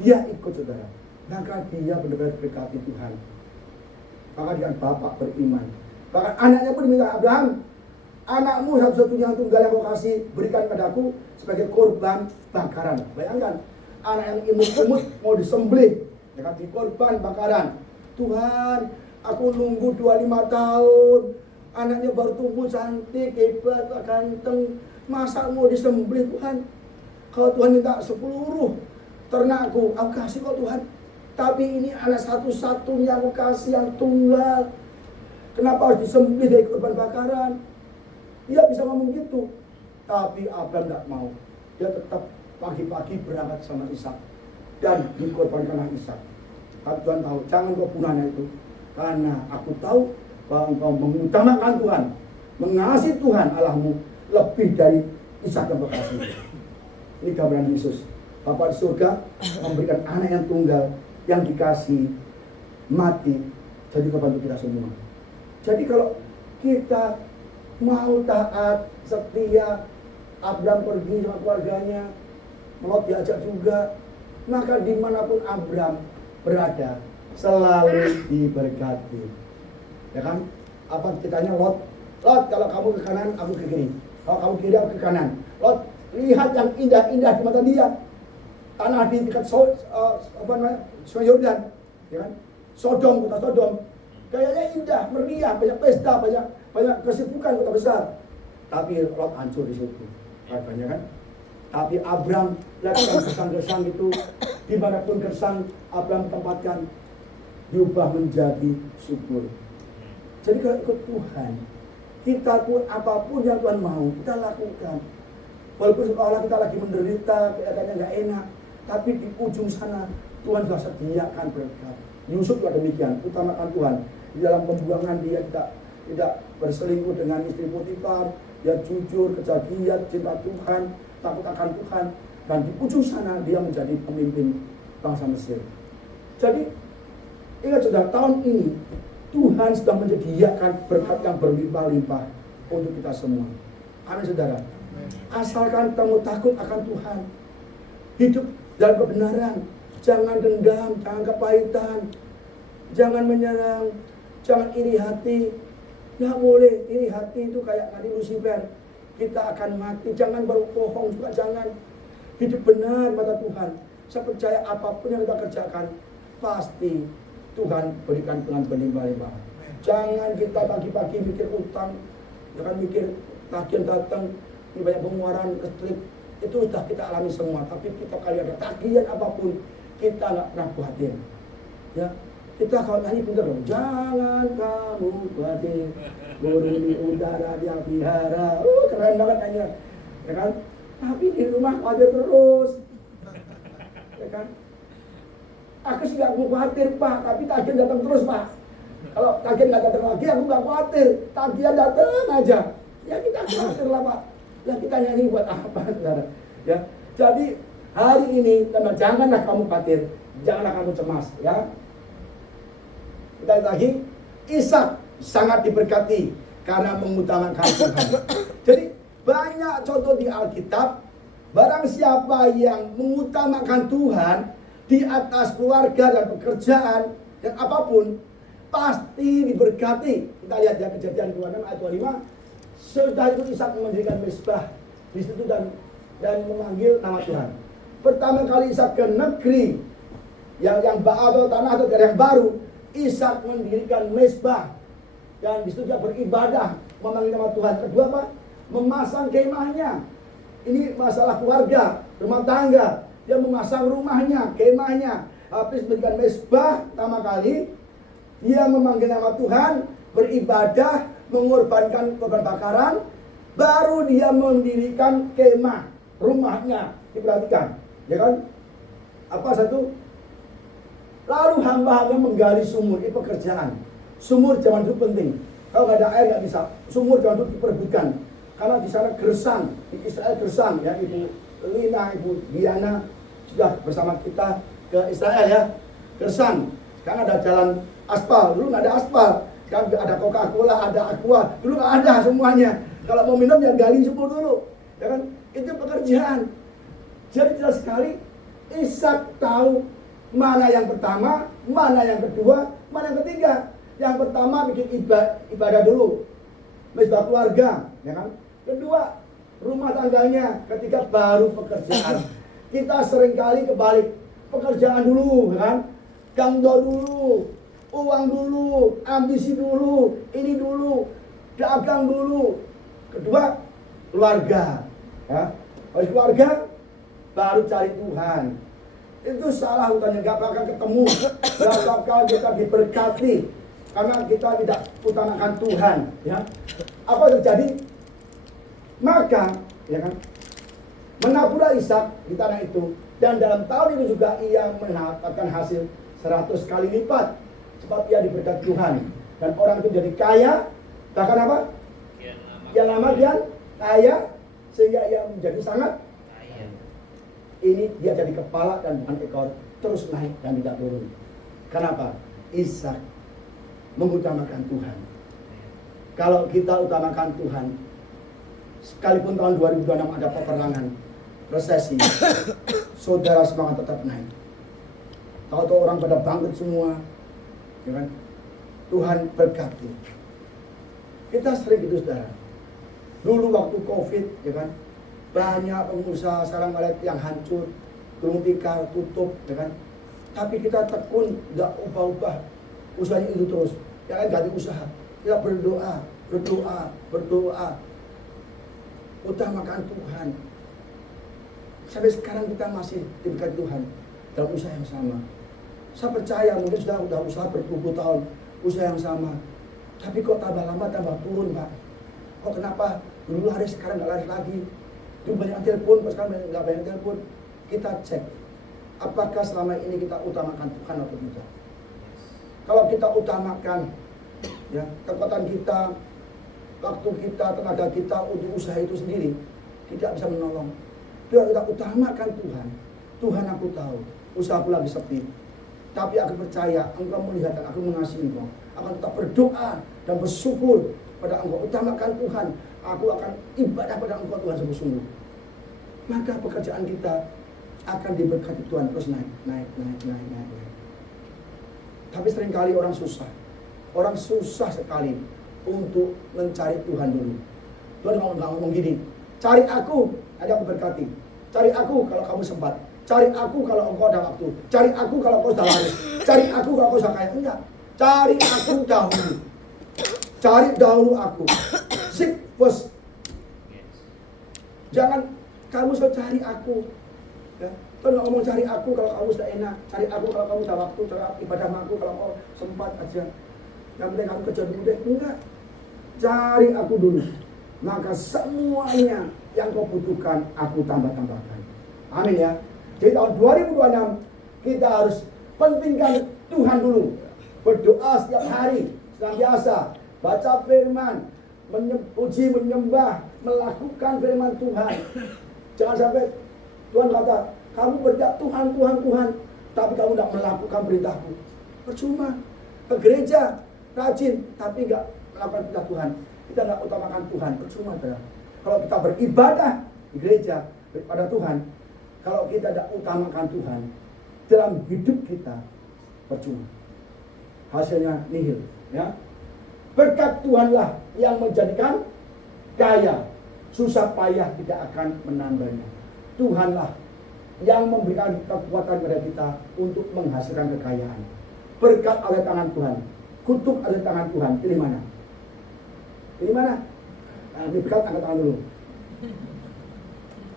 Dia ikut saudara. Maka dia benar-benar berkati Tuhan. Maka dia bapak beriman. Bahkan anaknya pun diminta, Abraham, anakmu satu-satunya yang tunggal yang kau kasih berikan padaku sebagai korban bakaran. Bayangkan, anak yang imut-imut mau disembelih, ya kan, di korban bakaran. Tuhan, aku nunggu 25 tahun, anaknya baru tumbuh cantik, hebat, ganteng, masa mau disembelih Tuhan? Kalau Tuhan minta 10 ternakku, aku kasih kok Tuhan. Tapi ini anak satu-satunya aku kasih yang tunggal. Kenapa harus disembelih dari korban bakaran? Dia bisa ngomong gitu. Tapi Abraham tidak mau. Dia tetap pagi-pagi berangkat sama Ishak dan dikorbankanlah Ishak. Tapi Tuhan tahu, jangan kau bunuhnya itu. Karena aku tahu bahwa engkau mengutamakan Tuhan, mengasihi Tuhan Allahmu lebih dari Ishak yang kau kasih. Ini gambaran Yesus. Bapa di surga memberikan anak yang tunggal yang dikasih mati jadi korban untuk kita semua. Jadi kalau kita mau taat, setia, Abraham pergi sama keluarganya, Lot diajak juga, maka dimanapun Abraham berada selalu diberkati. Ya kan? Apa ceritanya Lot? Lot, kalau kamu ke kanan, aku ke kiri. Kalau kamu kiri, aku ke kanan. Lot, lihat yang indah-indah di mata dia. Tanah di dekat Sungai Yordan, ya kan? Sodom, kota Sodom. Kayaknya indah, meriah, banyak pesta, banyak kesibukan, kota besar. Tapi Lot hancur di situ. Harganya kan? Tapi Abraham lihat gersang-gersang itu, dimanapun gersang Abraham tempatkan, diubah menjadi subur. Jadi kalau ikut Tuhan, kita pun apapun yang Tuhan mau, kita lakukan. Walaupun seolah kita lagi menderita, kelihatannya nggak enak, tapi di ujung sana Tuhan sudah sediakan berkat. Yusuf juga demikian, utamakan Tuhan. Di dalam pembuangan dia tidak berselingkuh dengan istri Potifar, dia jujur, kerja giat, cinta Tuhan, takut akan Tuhan, dan di ujung sana dia menjadi pemimpin bangsa Mesir. Jadi ingat sudah, tahun ini Tuhan sudah menyediakan berkat yang berlimpah-limpah untuk kita semua. Amin saudara. Asalkan kamu takut akan Tuhan, hidup dalam kebenaran, jangan dendam, jangan kepahitan, jangan menyerang, jangan iri hati. Ya boleh, iri hati itu kayak tadi Lucifer, kita akan mati. Jangan berbohong juga, jangan. Hidup benar pada Tuhan. Saya percaya apapun yang kita kerjakan, pasti Tuhan berikan dengan berlimpah-limpah. Jangan kita pagi-pagi mikir utang, jangan mikir tagihan datang, ini banyak pengeluaran, listrik. Itu sudah kita alami semua. Tapi kita kali ada tagihan apapun, kita nggak pernah khawatir. Ya, kita kalau nyanyi bener loh. Jangan kamu khawatir, burung di udara dia pelihara. Keren banget nyanyi, ya kan? Tapi di rumah khawatir terus, ya kan? Aku sih nggak mau khawatir Pak, tapi tagihan datang terus Pak. Kalau tagihan nggak datang lagi, aku nggak khawatir. Tagihan datang aja, ya kita khawatir lah Pak. Lah kita nyanyi buat apa saudara? Ya, jadi hari ini janganlah kamu khawatir, janganlah kamu cemas, ya. Kita lihat lagi, Ishak sangat diberkati karena mengutamakan Tuhan. Jadi banyak contoh di Alkitab, barang siapa yang mengutamakan Tuhan, di atas keluarga dan pekerjaan dan apapun pasti diberkati. Kita lihat ya Kejadian 26 ayat 25. Setelah itu Ishak mendirikan mezbah di situ dan memanggil nama Tuhan. Pertama kali Ishak ke negeri yang atau tanah atau daerah yang baru, Ishak mendirikan mezbah dan di situ dia beribadah memanggil nama Tuhan. Kedua apa? Memasang kemahnya. Ini masalah keluarga, rumah tangga. Dia memasang rumahnya, kemahnya. Habis mendirikan mezbah pertama kali, dia memanggil nama Tuhan, beribadah, mengorbankan korban bakaran, baru dia mendirikan kemah, rumahnya. Diperhatikan, ya kan? Apa satu? Lalu hamba-hamba menggali sumur, ini pekerjaan. Sumur zaman dulu penting. Kalau nggak ada air nggak bisa. Sumur zaman dulu diperebutkan. Karena di sana gersang, di Israel gersang ya, Ibu Lina, Ibu Diana sudah bersama kita ke Israel ya, gersang. Karena ada jalan aspal, dulu nggak ada aspal. Kan ada Coca-Cola, ada Aqua, dulu nggak ada semuanya. Kalau mau minum ya gali sumur dulu, ya kan? Itu pekerjaan. Jadi jelas sekali Ishak tahu mana yang pertama, mana yang kedua, mana yang ketiga. Yang pertama bikin ibadah dulu, mezbah keluarga, ya kan? Kedua, rumah tangganya. Ketiga, baru pekerjaan. Kita seringkali kebalik, pekerjaan dulu, ya kan? Gangdo dulu, uang dulu, ambisi dulu, ini dulu, dagang dulu. Kedua, keluarga, ya. Habis keluarga, baru cari Tuhan. Itu salah utangnya, gak bakal ketemu, gak bakal kita diberkati. Karena kita tidak utamakan Tuhan, ya. Apa yang terjadi? Maka, ya kan, menaburlah Ishak di tanah itu, dan dalam tahun itu juga ia mendapatkan hasil 100 kali lipat, sebab ia diberkati Tuhan, dan orang itu jadi kaya, bahkan apa? Yang lama dia kaya, sehingga ia menjadi sangat kaya. Ini dia jadi kepala dan bukan ekor, terus naik dan tidak turun. Kenapa? Ishak mengutamakan Tuhan. Kalau kita utamakan Tuhan, sekalipun tahun 2026 ada peperangan, resesi, saudara semangat tetap naik. Tahu-tahu orang pada bangkrut semua, ya kan? Tuhan berkati. Kita sering gitu saudara. Dulu waktu COVID, ya kan, banyak pengusaha sekarang melihat yang hancur, gulung tikar, tutup, ya kan. Tapi kita tekun, nggak ubah-ubah usahanya itu terus. Ya kan, ganti usaha. Kita berdoa, utamakan Tuhan. Sampai sekarang kita masih diberkati Tuhan dalam usaha yang sama. Saya percaya mungkin sudah usaha berpuluh tahun, usaha yang sama. Tapi kok tambah lama tambah turun, Pak. Kok kenapa dulu laris sekarang nggak laris lagi? Dulu banyak telepon, kok sekarang nggak banyak telepon. Kita cek, apakah selama ini kita utamakan Tuhan atau tidak? Kalau kita utamakan, ya, kekuatan kita, waktu kita, tenaga kita untuk usaha itu sendiri tidak bisa menolong. Biar kita utamakan Tuhan. Tuhan, aku tahu usahaku lagi sepi, tapi aku percaya Engkau melihat dan aku mengasihi Engkau. Akan tetap berdoa dan bersyukur pada Engkau. Utamakan Tuhan. Aku akan ibadah pada Engkau Tuhan sungguh-sungguh. Maka pekerjaan kita akan diberkati Tuhan terus naik. Tapi seringkali orang susah sekali untuk mencari Tuhan dulu. Tuhan nggak ngomong gini, cari aku, ada aku berkati. Cari aku kalau kamu sempat. Cari aku kalau engkau ada waktu. Cari aku kalau kau sudah laris. Cari aku kalau kau sudah kaya. Enggak. Cari aku dahulu. Cari dahulu aku. Seek first. Jangan kamu sudah cari aku. Ya. Tuhan nggak ngomong cari aku kalau kamu sudah enak. Cari aku kalau kamu sudah waktu. Cari ibadah sama aku kalau kau sempat aja. Yang penting kamu kerja dulu deh. Enggak. Cari aku dulu. Maka semuanya yang kau butuhkan aku tambah-tambahkan. Amin ya. Jadi tahun 2026 kita harus pentingkan Tuhan dulu. Berdoa setiap hari senantiasa, baca firman, puji, menyembah, melakukan firman Tuhan. Jangan sampai Tuhan kata, kamu berdoa Tuhan, tapi kamu tidak melakukan perintahku. Percuma. Ke gereja rajin, tapi nggak melakukan perintah Tuhan. Kita nggak utamakan Tuhan, percuma. Kalau kita beribadah di gereja pada Tuhan, kalau kita tidak utamakan Tuhan, dalam hidup kita percuma. Hasilnya nihil, ya. Berkat Tuhanlah yang menjadikan kaya, susah payah tidak akan menambahnya. Tuhanlah yang memberikan kekuatan kepada kita untuk menghasilkan kekayaan. Berkat ada tangan Tuhan, kutuk ada tangan Tuhan. Pilih mana? Pilih mana? Nah, ini berkat, angkat tangan dulu.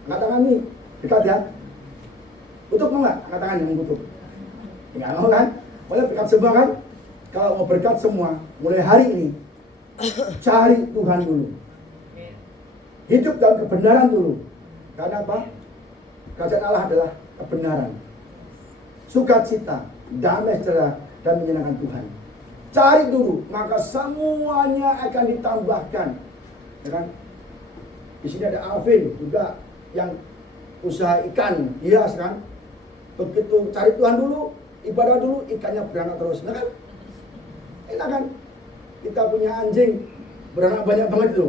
Angkat tangan nih, berkat ya. Kutuk mau nggak? Angkat tangan yang kutuk. Nggak mau kan? Boleh berkat semua kan? Kalau mau berkat semua, mulai hari ini cari Tuhan dulu. Hidup dalam kebenaran dulu. Karena apa? Kerajaan Allah adalah kebenaran, sukacita, damai sejahtera, dan menyenangkan Tuhan. Cari dulu, maka semuanya akan ditambahkan. Ya kan? Di sini ada Alvin juga yang usaha ikan, hias kan? Begitu cari Tuhan dulu, ibadah dulu, ikannya beranak terus, nah kan? Enak kan? Kita punya anjing beranak banyak banget itu,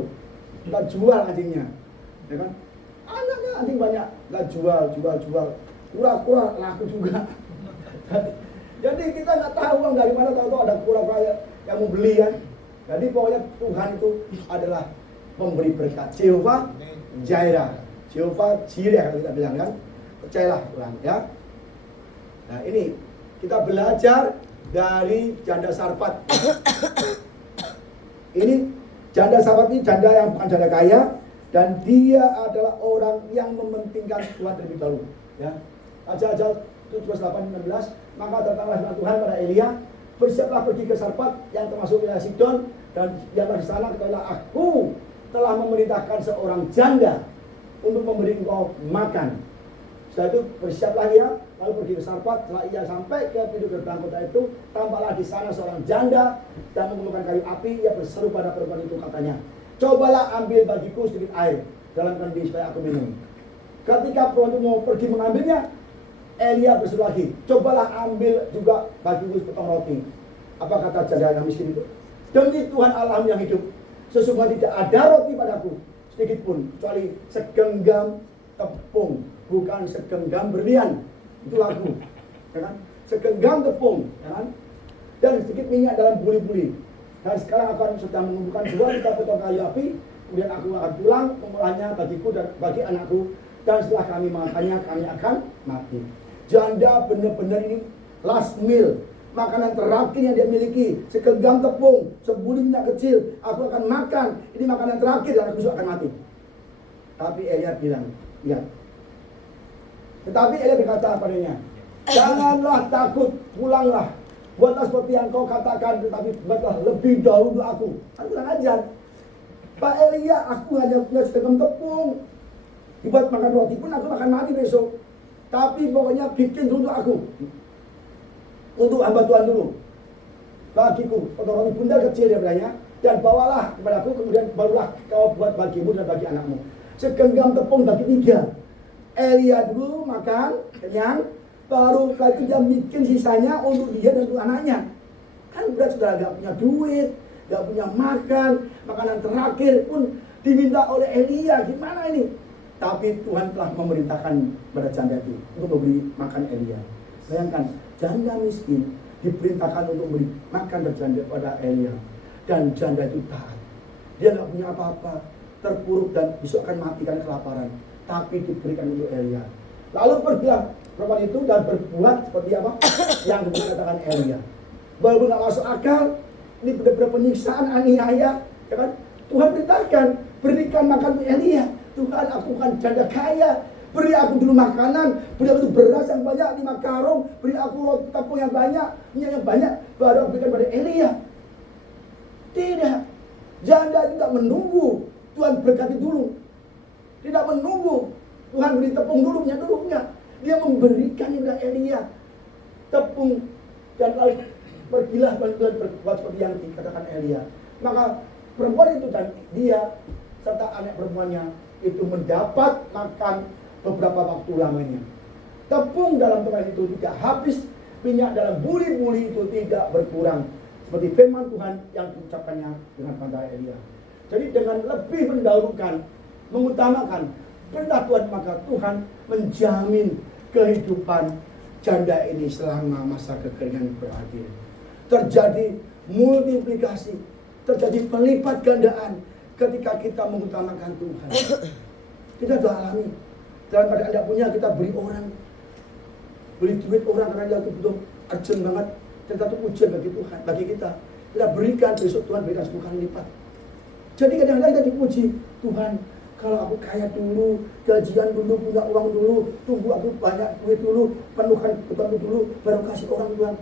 kita jual anjingnya, ya kan? Anaknya anjing banyak, nggak jual, kura-kura laku juga. Jadi kita nggak tahu uang dari mana, tahu ada kura-kura yang mau beli kan. Jadi pokoknya Tuhan itu adalah pemberi berkat. Jehovah Jireh, Jehovah Jireh kalau kita bilang kan. Percayalah Tuhan ya. Nah ini kita belajar dari janda Sarfat. Ini janda Sarfat ini janda yang bukan janda kaya. Dan dia adalah orang yang mementingkan Tuhan terlebih dahulu. Ya, Aja-aja 7:8-16. Maka datanglah Tuhan pada Elia, bersiaplah pergi ke Sarfat yang termasuk wilayah Sidon, dan diamlah di sana, ketahuilah aku telah memerintahkan seorang janda untuk memberi engkau makan. Setelah itu bersiaplah ia, lalu pergi ke Sarfat. Setelah ia sampai ke pintu gerbang kota itu, tampaklah di sana seorang janda dan mengeluarkan kayu api. Ia berseru pada perempuan itu, katanya, cobalah ambil bagiku sedikit air dalam kendi supaya aku minum. Ketika perempuan itu mau pergi mengambilnya, Elia berseru lagi, cobalah ambil juga bagiku sepotong roti. Apa kata janda yang miskin itu? Demi Tuhan Allah yang hidup, sesungguhnya tidak ada roti padaku sedikit pun, kecuali segenggam tepung, bukan segenggam berlian. Itu lagu, ya kan? Segenggam tepung, ya kan? Dan sedikit minyak dalam buli-buli. Dan sekarang aku sedang mengumpulkan 2 potong kayu api, kemudian aku akan pulang mengolahnya bagiku dan bagi anakku, dan setelah kami makannya kami akan mati. Janda benar-benar ini last meal, makanan terakhir yang dia miliki, segenggam tepung, sebuli minyak kecil, aku akan makan, ini makanan terakhir dan aku akan mati. Tapi Elia bilang, ya. Tetapi Elia berkata padanya, janganlah takut, pulanglah. Buatlah seperti yang kau katakan, tetapi buatlah lebih dahulu aku. Aku kurang ajar. Pak Elia, aku hanya punya segenggam tepung. Dibuat makan roti pun aku akan mati besok. Tapi pokoknya bikin dulu aku. Untuk hamba Tuhan dulu. Bagiku, potong roti bundar kecil dia bilangnya. Dan bawalah kepadaku, kemudian barulah kau buat bagimu dan bagi anakmu. Segenggam tepung bagi 3. Elia dulu makan, kenyang. Baru setelah itu dia bikin sisanya untuk dia dan untuk anaknya. Kan berat sudah gak punya duit, gak punya makan, makanan terakhir pun diminta oleh Elia. Gimana ini? Tapi Tuhan telah memerintahkan pada janda itu untuk memberi makan Elia. Bayangkan, janda miskin diperintahkan untuk memberi makan pada Elia. Dan janda itu taat. Dia gak punya apa-apa, terpuruk dan besok akan mati karena kelaparan. Tapi diberikan untuk Elia. Lalu pergilah perempuan itu dan berbuat seperti apa yang dikatakan Elia. Walaupun nggak masuk akal, ini benar-benar penyiksaan, aniaya, ya kan? Tuhan perintahkan, berikan makan Elia. Tuhan, aku kan janda kaya, beri aku dulu makanan, beri aku beras yang banyak, 5 karung, beri aku roti tepung yang banyak, minyak yang banyak, baru aku berikan pada Elia. Tidak, janda itu tidak menunggu Tuhan berkati dulu, tidak menunggu Tuhan beri tepung dulu, minyak dulu, enggak. Dia memberikan kepada Elia tepung dan lalu pergilah bantuan berbuat seperti yang dikatakan Elia. Maka perempuan itu dan dia serta anak perempuannya itu mendapat makan beberapa waktu lamanya. Tepung dalam tempat itu tidak habis, minyak dalam buli-buli itu tidak berkurang. Seperti firman Tuhan yang diucapkannya dengan pada Elia. Jadi dengan lebih mendahulukan, mengutamakan perintah Tuhan, maka Tuhan menjamin kehidupan janda ini selama masa kekeringan berakhir. Terjadi multiplikasi, terjadi pelipat gandaan ketika kita mengutamakan Tuhan. Kita sudah alami. Dan pada Anda punya, kita beri orang, beri duit orang karena dia butuh urgent banget. Dan itu ujian bagi Tuhan, bagi kita. Kita berikan, besok Tuhan berikan 10 kali lipat. Jadi kadang-kadang kita dipuji, Tuhan, kalau aku kaya dulu, gajian dulu, punya uang dulu, tunggu aku banyak duit dulu, penuhkan kebutuhan dulu, baru kasih orang Tuhan.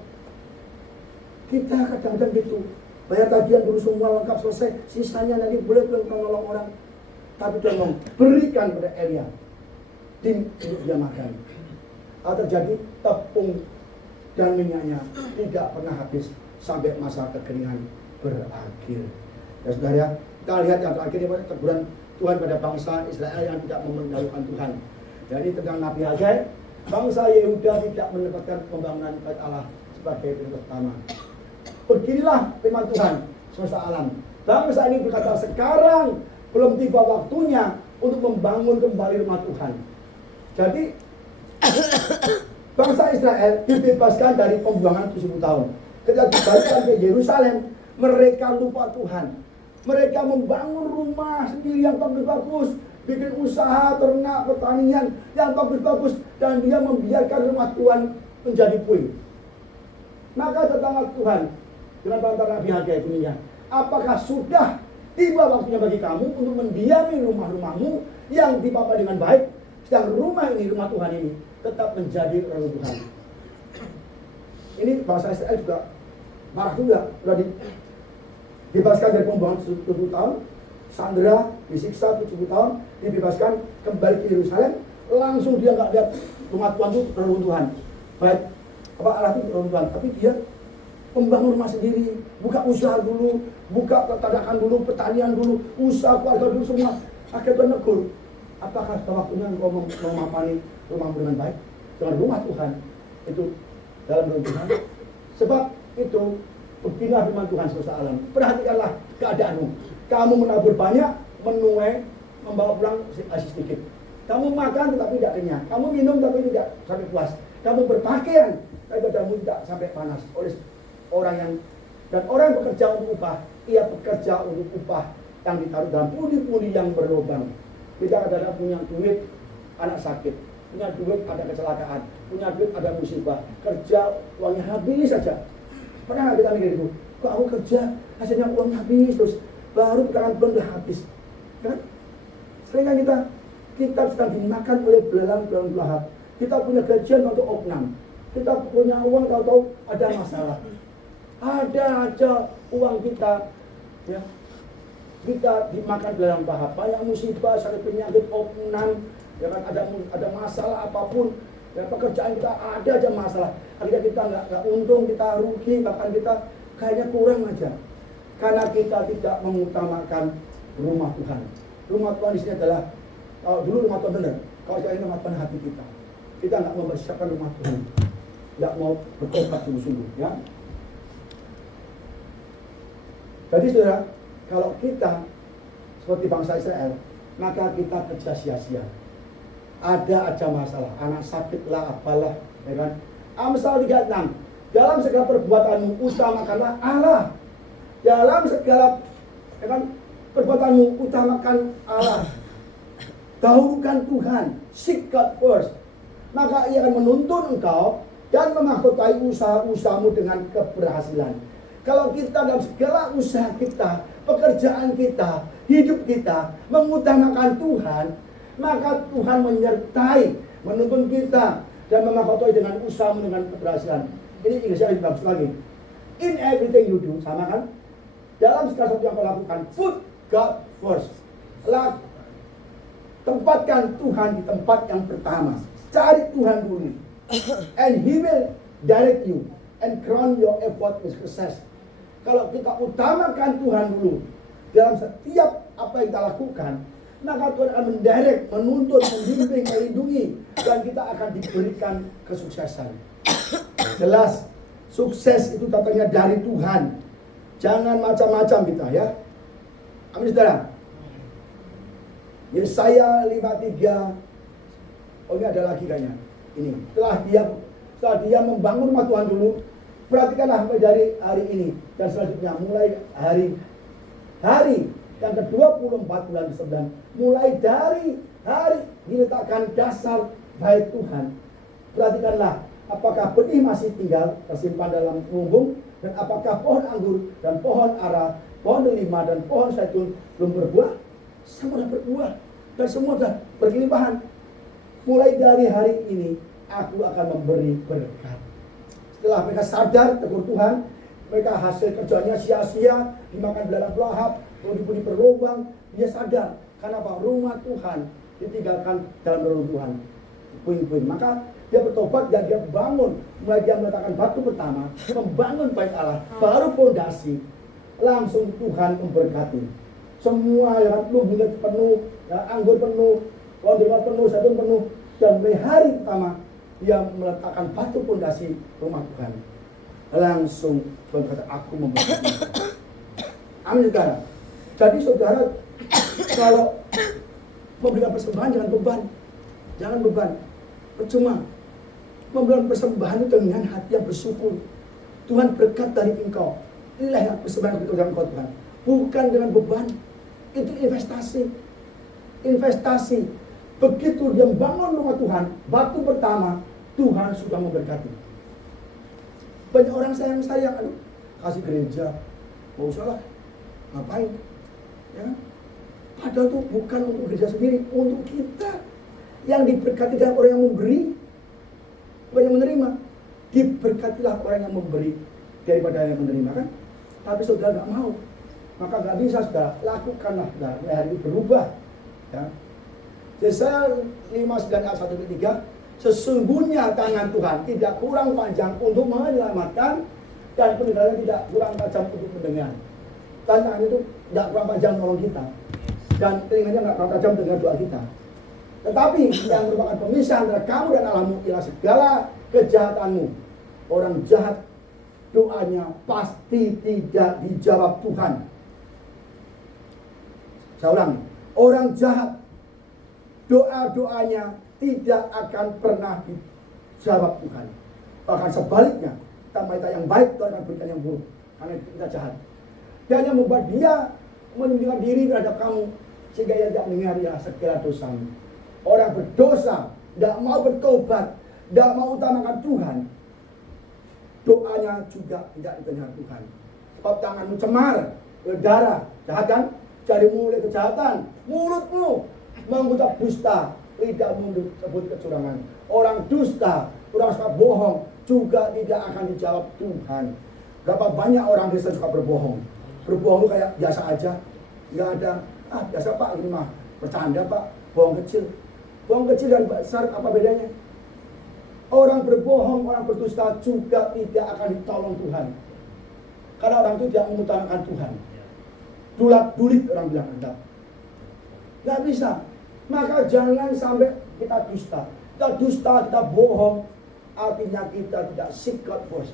Kita kadang-kadang gitu, bayar tagihan dulu semua lengkap selesai, sisanya nanti boleh Tuhan tolong orang. Tapi Tuhan ngomong, berikan pada Elia, untuk dia makan. Hal terjadi, tepung dan minyaknya tidak pernah habis sampai masa kekeringan berakhir. Ya saudara, kita lihat yang terakhir ini teguran Tuhan pada bangsa Israel yang tidak memendahulukan Tuhan. Jadi tentang Nabi Hagai, bangsa Yehuda tidak menempatkan pembangunan bait Allah sebagai prioritas utama. Beginilah firman Tuhan semesta alam. Bangsa ini berkata, sekarang belum tiba waktunya untuk membangun kembali rumah Tuhan. Jadi bangsa Israel dibebaskan dari pembuangan 70 tahun. Ketika dibalikan ke Yerusalem, mereka lupa Tuhan. Mereka membangun rumah sendiri yang bagus-bagus, bikin usaha ternak, pertanian yang bagus-bagus, dan dia membiarkan rumah Tuhan menjadi puing. Maka datanglah Tuhan dengan perantara Nabi Hagai bunyinya, apakah sudah tiba waktunya bagi kamu untuk mendiami rumah-rumahmu yang dipapa dengan baik, sedang rumah ini, rumah Tuhan ini tetap menjadi reruntuhan. Ini bangsa Israel juga marah juga, sudah dibebaskan dari pembuangan 70 tahun, sandera, disiksa 70 tahun, dibebaskan kembali ke Yerusalem, langsung dia nggak lihat rumah Tuhan itu reruntuhan. Baik, apa Allah itu reruntuhan, tapi dia membangun rumah sendiri, buka usaha dulu, buka peternakan dulu, pertanian dulu, usaha keluarga dulu semua. Akhirnya negur, apakah sudah waktunya engkau memapani rumahmu dengan baik, dengan rumah Tuhan itu dalam reruntuhan? Sebab itu beginilah firman Tuhan semesta alam. Perhatikanlah keadaanmu. Kamu menabur banyak, menuai, membawa pulang sedikit. Kamu makan tetapi tidak kenyang. Kamu minum tapi tidak sampai puas. Kamu berpakaian tapi badanmu tidak sampai panas. Oleh orang yang bekerja untuk upah, ia bekerja untuk upah yang ditaruh dalam pundi-pundi yang berlubang. Kita kadang-kadang punya duit, anak sakit, punya duit ada kecelakaan, punya duit ada musibah, kerja uangnya habis saja. Pernah nggak kita mikir itu? Kok aku kerja, hasilnya uang habis terus, baru pertengahan bulan udah habis, kan? Sering kan kita sedang dimakan oleh belalang lahap. Kita punya gajian untuk oknam, kita punya uang tahu-tahu ada masalah, ada aja uang kita, ya kita dimakan belalang lahap. Banyak musibah, sakit penyakit, oknam, ya kan ada masalah apapun. Ya, pekerjaan kita ada aja masalah, akhirnya kita nggak untung, kita rugi, bahkan kita kayaknya kurang aja, karena kita tidak mengutamakan rumah Tuhan. Rumah Tuhan di sini adalah, kalau dulu rumah Tuhan benar, kalau sekarang ini rumah Tuhan hati kita. Kita nggak mempersiapkan rumah Tuhan, nggak mau bertobat sungguh-sungguh, ya. Jadi saudara, kalau kita seperti bangsa Israel, maka kita kerja sia-sia. Ada aja masalah, anak sakit lah, apalah, ya kan? Amsal 3:6, dalam segala perbuatanmu utamakanlah Allah. Dalam segala, ya kan, perbuatanmu utamakan Allah. Dahulukan Tuhan, seek God first. Maka ia akan menuntun engkau dan memahkotai usaha-usahamu dengan keberhasilan. Kalau kita dalam segala usaha kita, pekerjaan kita, hidup kita mengutamakan Tuhan, maka Tuhan menyertai, menuntun kita dan memahkotai dengan usahamu dengan keberhasilan. Ini Inggrisnya lebih bagus lagi. In everything you do, sama kan? Dalam segala sesuatu yang kau lakukan, put God first. Tempatkan Tuhan di tempat yang pertama. Cari Tuhan dulu, and He will direct you and crown your effort with success. Kalau kita utamakan Tuhan dulu dalam setiap apa yang kita lakukan, maka Tuhan akan mendirect, menuntun, membimbing, melindungi, dan kita akan diberikan kesuksesan. Jelas, sukses itu datangnya dari Tuhan. Jangan macam-macam kita, ya. Amin, saudara. Yesaya 53. Oh, ini ada lagi kayaknya. Ini. Telah dia Setelah dia membangun rumah Tuhan dulu, perhatikanlah mulai dari hari ini dan selanjutnya, mulai hari yang ke-24 bulan ke-9, mulai dari hari diletakkan dasar bait Tuhan. Perhatikanlah, apakah benih masih tinggal tersimpan dalam lumbung, dan apakah pohon anggur dan pohon ara, pohon delima dan pohon zaitun belum berbuah? Semua sudah berbuah dan semua sudah berkelimpahan. Mulai dari hari ini aku akan memberi berkat. Setelah mereka sadar tegur Tuhan, mereka hasil kerjanya sia-sia, dimakan belalang pelahap, budi-budi berlubang, dia sadar. Karena apa? Rumah Tuhan ditinggalkan dalam reruntuhan, puing-puing. Maka dia bertobat dan dia bangun. Mulai dia meletakkan batu pertama, membangun bait Allah, baru fondasi. Langsung Tuhan memberkati. Semua yang lumbungnya penuh, ya, anggur penuh, pohon delima penuh, zaitun penuh. Dan mulai hari pertama dia meletakkan batu fondasi rumah Tuhan. Langsung Tuhan kata, aku memberkati. Amin, saudara. Jadi saudara, kalau memberikan persembahan jangan beban. Jangan beban. Percuma. Memberikan persembahan itu dengan hati yang bersyukur. Tuhan berkat dari engkau. Inilah yang persembahan itu dalam engkau Tuhan. Bukan dengan beban. Itu investasi. Investasi. Begitu dia membangun rumah Tuhan, batu pertama, Tuhan sudah memberkati. Banyak orang sayang-sayang, aduh, kasih gereja, mau usah lah, ngapain? Ya, padahal itu bukan untuk gereja sendiri, untuk kita yang diberkati dengan orang yang memberi, bukan yang menerima. Diberkatilah orang yang memberi daripada yang menerima, kan? Tapi saudara nggak mau, maka nggak bisa saudara, lakukanlah saudara, hari ini berubah. Ya. Yesaya 59 ayat 1-3, sesungguhnya tangan Tuhan tidak kurang panjang untuk menyelamatkan, dan pendengarannya tidak kurang tajam untuk mendengar. Tangan itu tidak kurang panjang menolong kita, dan telinganya tidak kurang tajam dengar doa kita. Tetapi yang merupakan pemisah antara kamu dan Allahmu ialah segala kejahatanmu. Orang jahat doanya pasti tidak dijawab Tuhan. Saya ulangi, orang jahat doa-doanya tidak akan pernah dijawab Tuhan. Bahkan sebaliknya, kita yang baik Tuhan akan berikan yang buruk, karena kita jahat. Dan yang membuat dia menunjukkan diri terhadap kamu, sehingga ia tidak mendengar ya segala dosamu. Orang berdosa, tidak mau bertobat, tidak mau utamakan Tuhan, doanya juga tidak didengar Tuhan. Sebab tanganmu cemar, berdarah, jahat kan? Jarimu oleh kejahatan, mulutmu mengucap dusta, lidahmu sebut kecurangan. Orang dusta, orang suka bohong juga tidak akan dijawab Tuhan. Berapa banyak orang Kristen suka berbohong? Berbohong itu kayak biasa aja, nggak ada. Biasa Pak, ini mah bercanda Pak, bohong kecil. Bohong kecil dan besar apa bedanya? Orang berbohong, orang berdusta juga tidak akan ditolong Tuhan. Karena orang itu tidak mengutamakan Tuhan. Dulat-dulit orang bilang Anda. Nggak bisa. Maka jangan sampai kita dusta. Kita dusta, kita bohong, artinya kita tidak seek God first.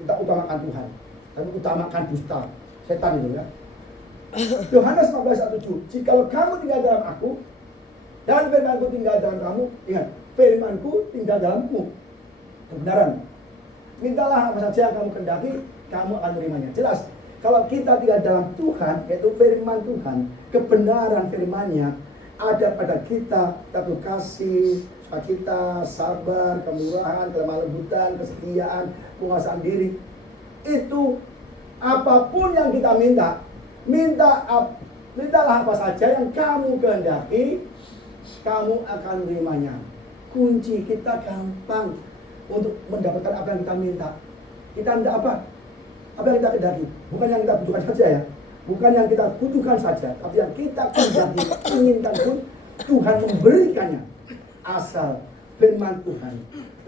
Kita utamakan Tuhan, tapi utamakan dusta. Setan itu ya. Yohanes 15:1-7. Jikalau kamu tinggal dalam aku, dan firmanku tinggal dalam kamu, ingat, firmanku tinggal dalammu. Kebenaran. Mintalah apa saja yang kamu kendaki, kamu akan menerimanya. Jelas. Kalau kita tinggal dalam Tuhan, yaitu firman Tuhan, kebenaran firman-Nya ada pada kita penuh kasih, sukacita, sabar, kemurahan, kelemah lembutan, kesetiaan, penguasaan diri. Itu apapun yang kita mintalah apa saja yang kamu kehendaki, kamu akan menerimanya. Kunci kita gampang untuk mendapatkan apa yang kita minta. Kita minta apa? Apa yang kita kehendaki? Bukan yang kita butuhkan saja ya. Bukan yang kita butuhkan saja, tapi yang kita kehendaki, inginkan pun Tuhan memberikannya. Asal firman Tuhan,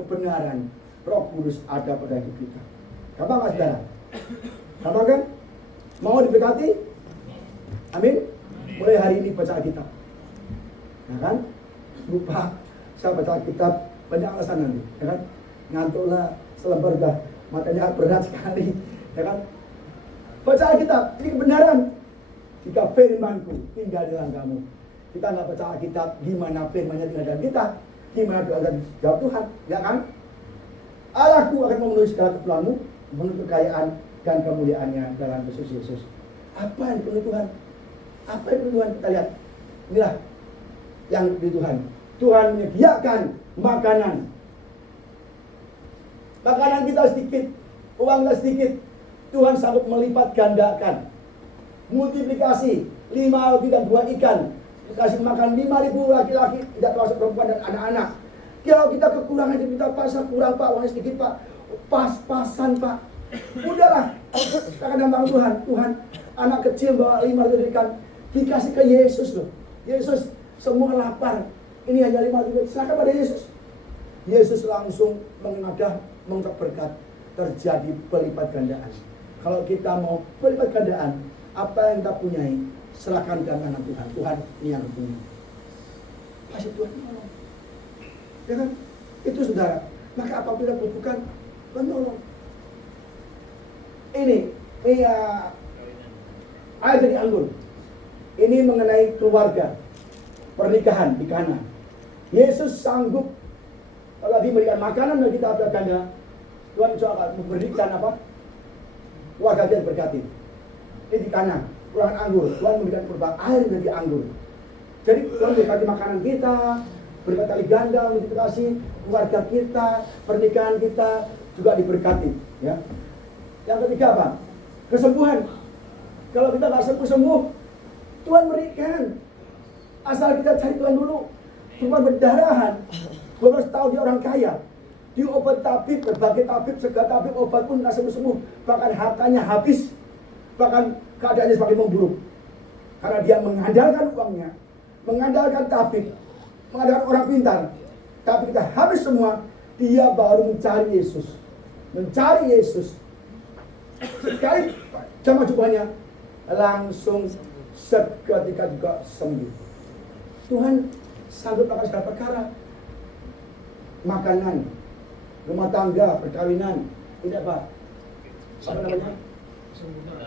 kebenaran, Roh Kudus ada pada hidup kita. Gampang nggak saudara? Gampang kan? Mau diberkati? Amin. Mulai hari ini baca Alkitab. Ya kan? Lupa saya baca Alkitab banyak alasan nanti. Ya kan? Ngantuklah selembar dah, matanya berat sekali. Ya kan? Baca Alkitab, ini kebenaran. Jika firmanku tinggal dalam kamu. Kita nggak baca Alkitab, gimana firmannya tinggal dalam kita? Gimana doa dan jawab Tuhan? Ya kan? Allahku akan memenuhi segala keperluanmu, memenuhi kekayaan dan kemuliaannya dalam Kristus Yesus. Apa yang perlu Tuhan? Apa yang perlu Tuhan? Kita lihat. Inilah yang di Tuhan. Tuhan menyediakan makanan. Makanan kita sedikit, uang kita sedikit. Tuhan sanggup melipat gandakan. Multiplikasi 5 roti dan 2 ikan. Dikasih makan 5.000 laki-laki, tidak termasuk perempuan dan anak-anak. Kalau kita kekurangan itu kita pasang kurang Pak, uangnya sedikit Pak. Pas-pasan Pak. Udahlah. Kita akan nantang Tuhan. Tuhan, anak kecil bawa 5 roti ikan. Dikasih ke Yesus loh. Yesus, semua lapar. Ini hanya 5 roti. Silakan pada Yesus. Yesus langsung mengadah, mengungkap berkat. Terjadi pelipat gandaan. Kalau kita mau pelipat gandaan, apa yang kita punyai, serahkan dalam tangan Tuhan. Tuhan ini yang punya. Pasti Tuhan menolong. Ya kan? Itu saudara. Maka apapun yang butuhkan, menolong. Ini ayat dari anggur. Ini mengenai keluarga, pernikahan di Kana. Yesus sanggup kalau diberikan makanan dan kita ada ganda, Tuhan akan memberikan apa? Keluarga dia berkati. Ini di Kana, kurangan anggur. Tuhan memberikan berupa air dari anggur. Jadi Tuhan berkati makanan kita, berikan kali ganda, multiplikasi keluarga kita, pernikahan kita juga diberkati. Ya. Yang ketiga apa? Kesembuhan. Kalau kita nggak sembuh, Tuhan berikan. Asal kita cari Tuhan dulu. Cuma berdarahan. 12 tahun dia orang kaya. Dia obat tabib, berbagai tabib, segala tabib obat pun nggak sembuh. Bahkan hartanya habis. Bahkan keadaannya semakin memburuk. Karena dia mengandalkan uangnya, mengandalkan tabib, mengandalkan orang pintar. Tapi kita habis semua, dia baru mencari Yesus. Mencari Yesus. Sekali jamaah jubahnya, langsung seketika juga sembuh. Tuhan sanggup melakukan segala perkara. Makanan, rumah tangga, perkawinan, tidak Pak. Apa namanya?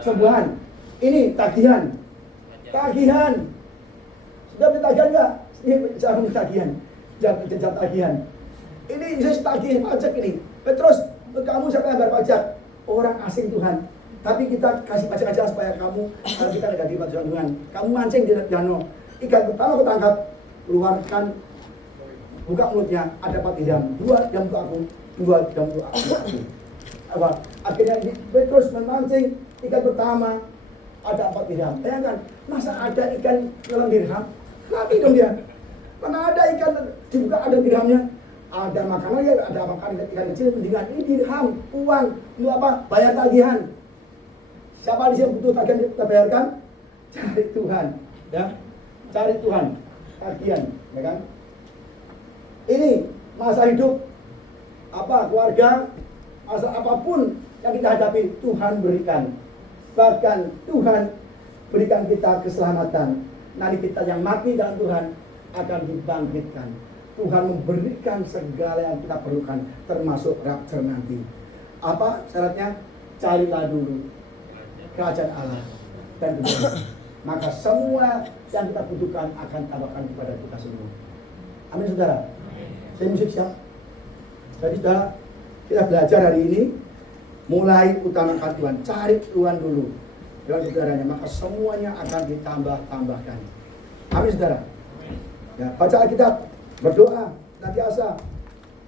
Sembuhan. Ini tagihan. Tagihan. Sudah minta tagihan enggak? Ini jangan minta tagihan. Jangan tagihan. Ini saya tagih pajak ini. Terus kamu siapa yang bayar pajak? Orang asing Tuhan. Tapi kita kasih pajak aja supaya kamu, kalau kita tidak dibantu Tuhan. Kamu mancing di danau. Ikan pertama ketangkap, keluarkan, buka mulutnya, ada 4 dirham. 2 dirham untuk aku, 2 dirham untuk aku. Apa? Akhirnya Petrus memancing ikan pertama, ada 4 dirham. Bayangkan, masa ada ikan dalam dirham? Mati dong dia. Mana ada ikan dibuka ada dirhamnya? Ada makanan ya, ada makanan ikan kecil mendingan ini dirham, uang, untuk apa? Bayar tagihan. Siapa di sini butuh tagihan kita bayarkan? Cari Tuhan, ya. Cari Tuhan, tagihan, ya kan? Ini masa hidup apa keluarga, masa apapun yang kita hadapi Tuhan berikan. Bahkan Tuhan berikan kita keselamatan. Nanti kita yang mati dalam Tuhan akan dibangkitkan. Tuhan memberikan segala yang kita perlukan, termasuk rapture nanti. Apa syaratnya? Carilah dulu kerajaan Allah dan kebenaran. Maka semua yang kita butuhkan akan tambahkan kepada kita semua. Amin saudara. Saya musik siap. Jadi saudara, kita belajar hari ini mulai utamakan Tuhan, cari Tuhan dulu dengan saudaranya, maka semuanya akan ditambah-tambahkan. Amin saudara. Ya, baca Alkitab, berdoa, senantiasa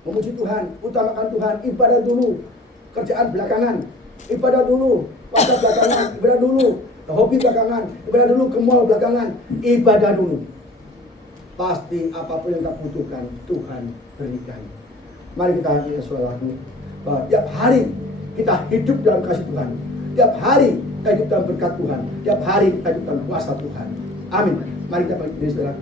memuji Tuhan, utamakan Tuhan, ibadah dulu, kerjaan belakangan, ibadah dulu, puasa belakangan, ibadah dulu, hobi belakangan, ibadah dulu, ke mall belakangan, ibadah dulu. Pasti apapun yang kita butuhkan Tuhan berikan. Mari kita hadir suaraku bahwa tiap hari kita hidup dalam kasih Tuhan, tiap hari kita hidup dalam berkat Tuhan, tiap hari kita hidup dalam kuasa Tuhan. Amin. Mari kita berdiri saudara.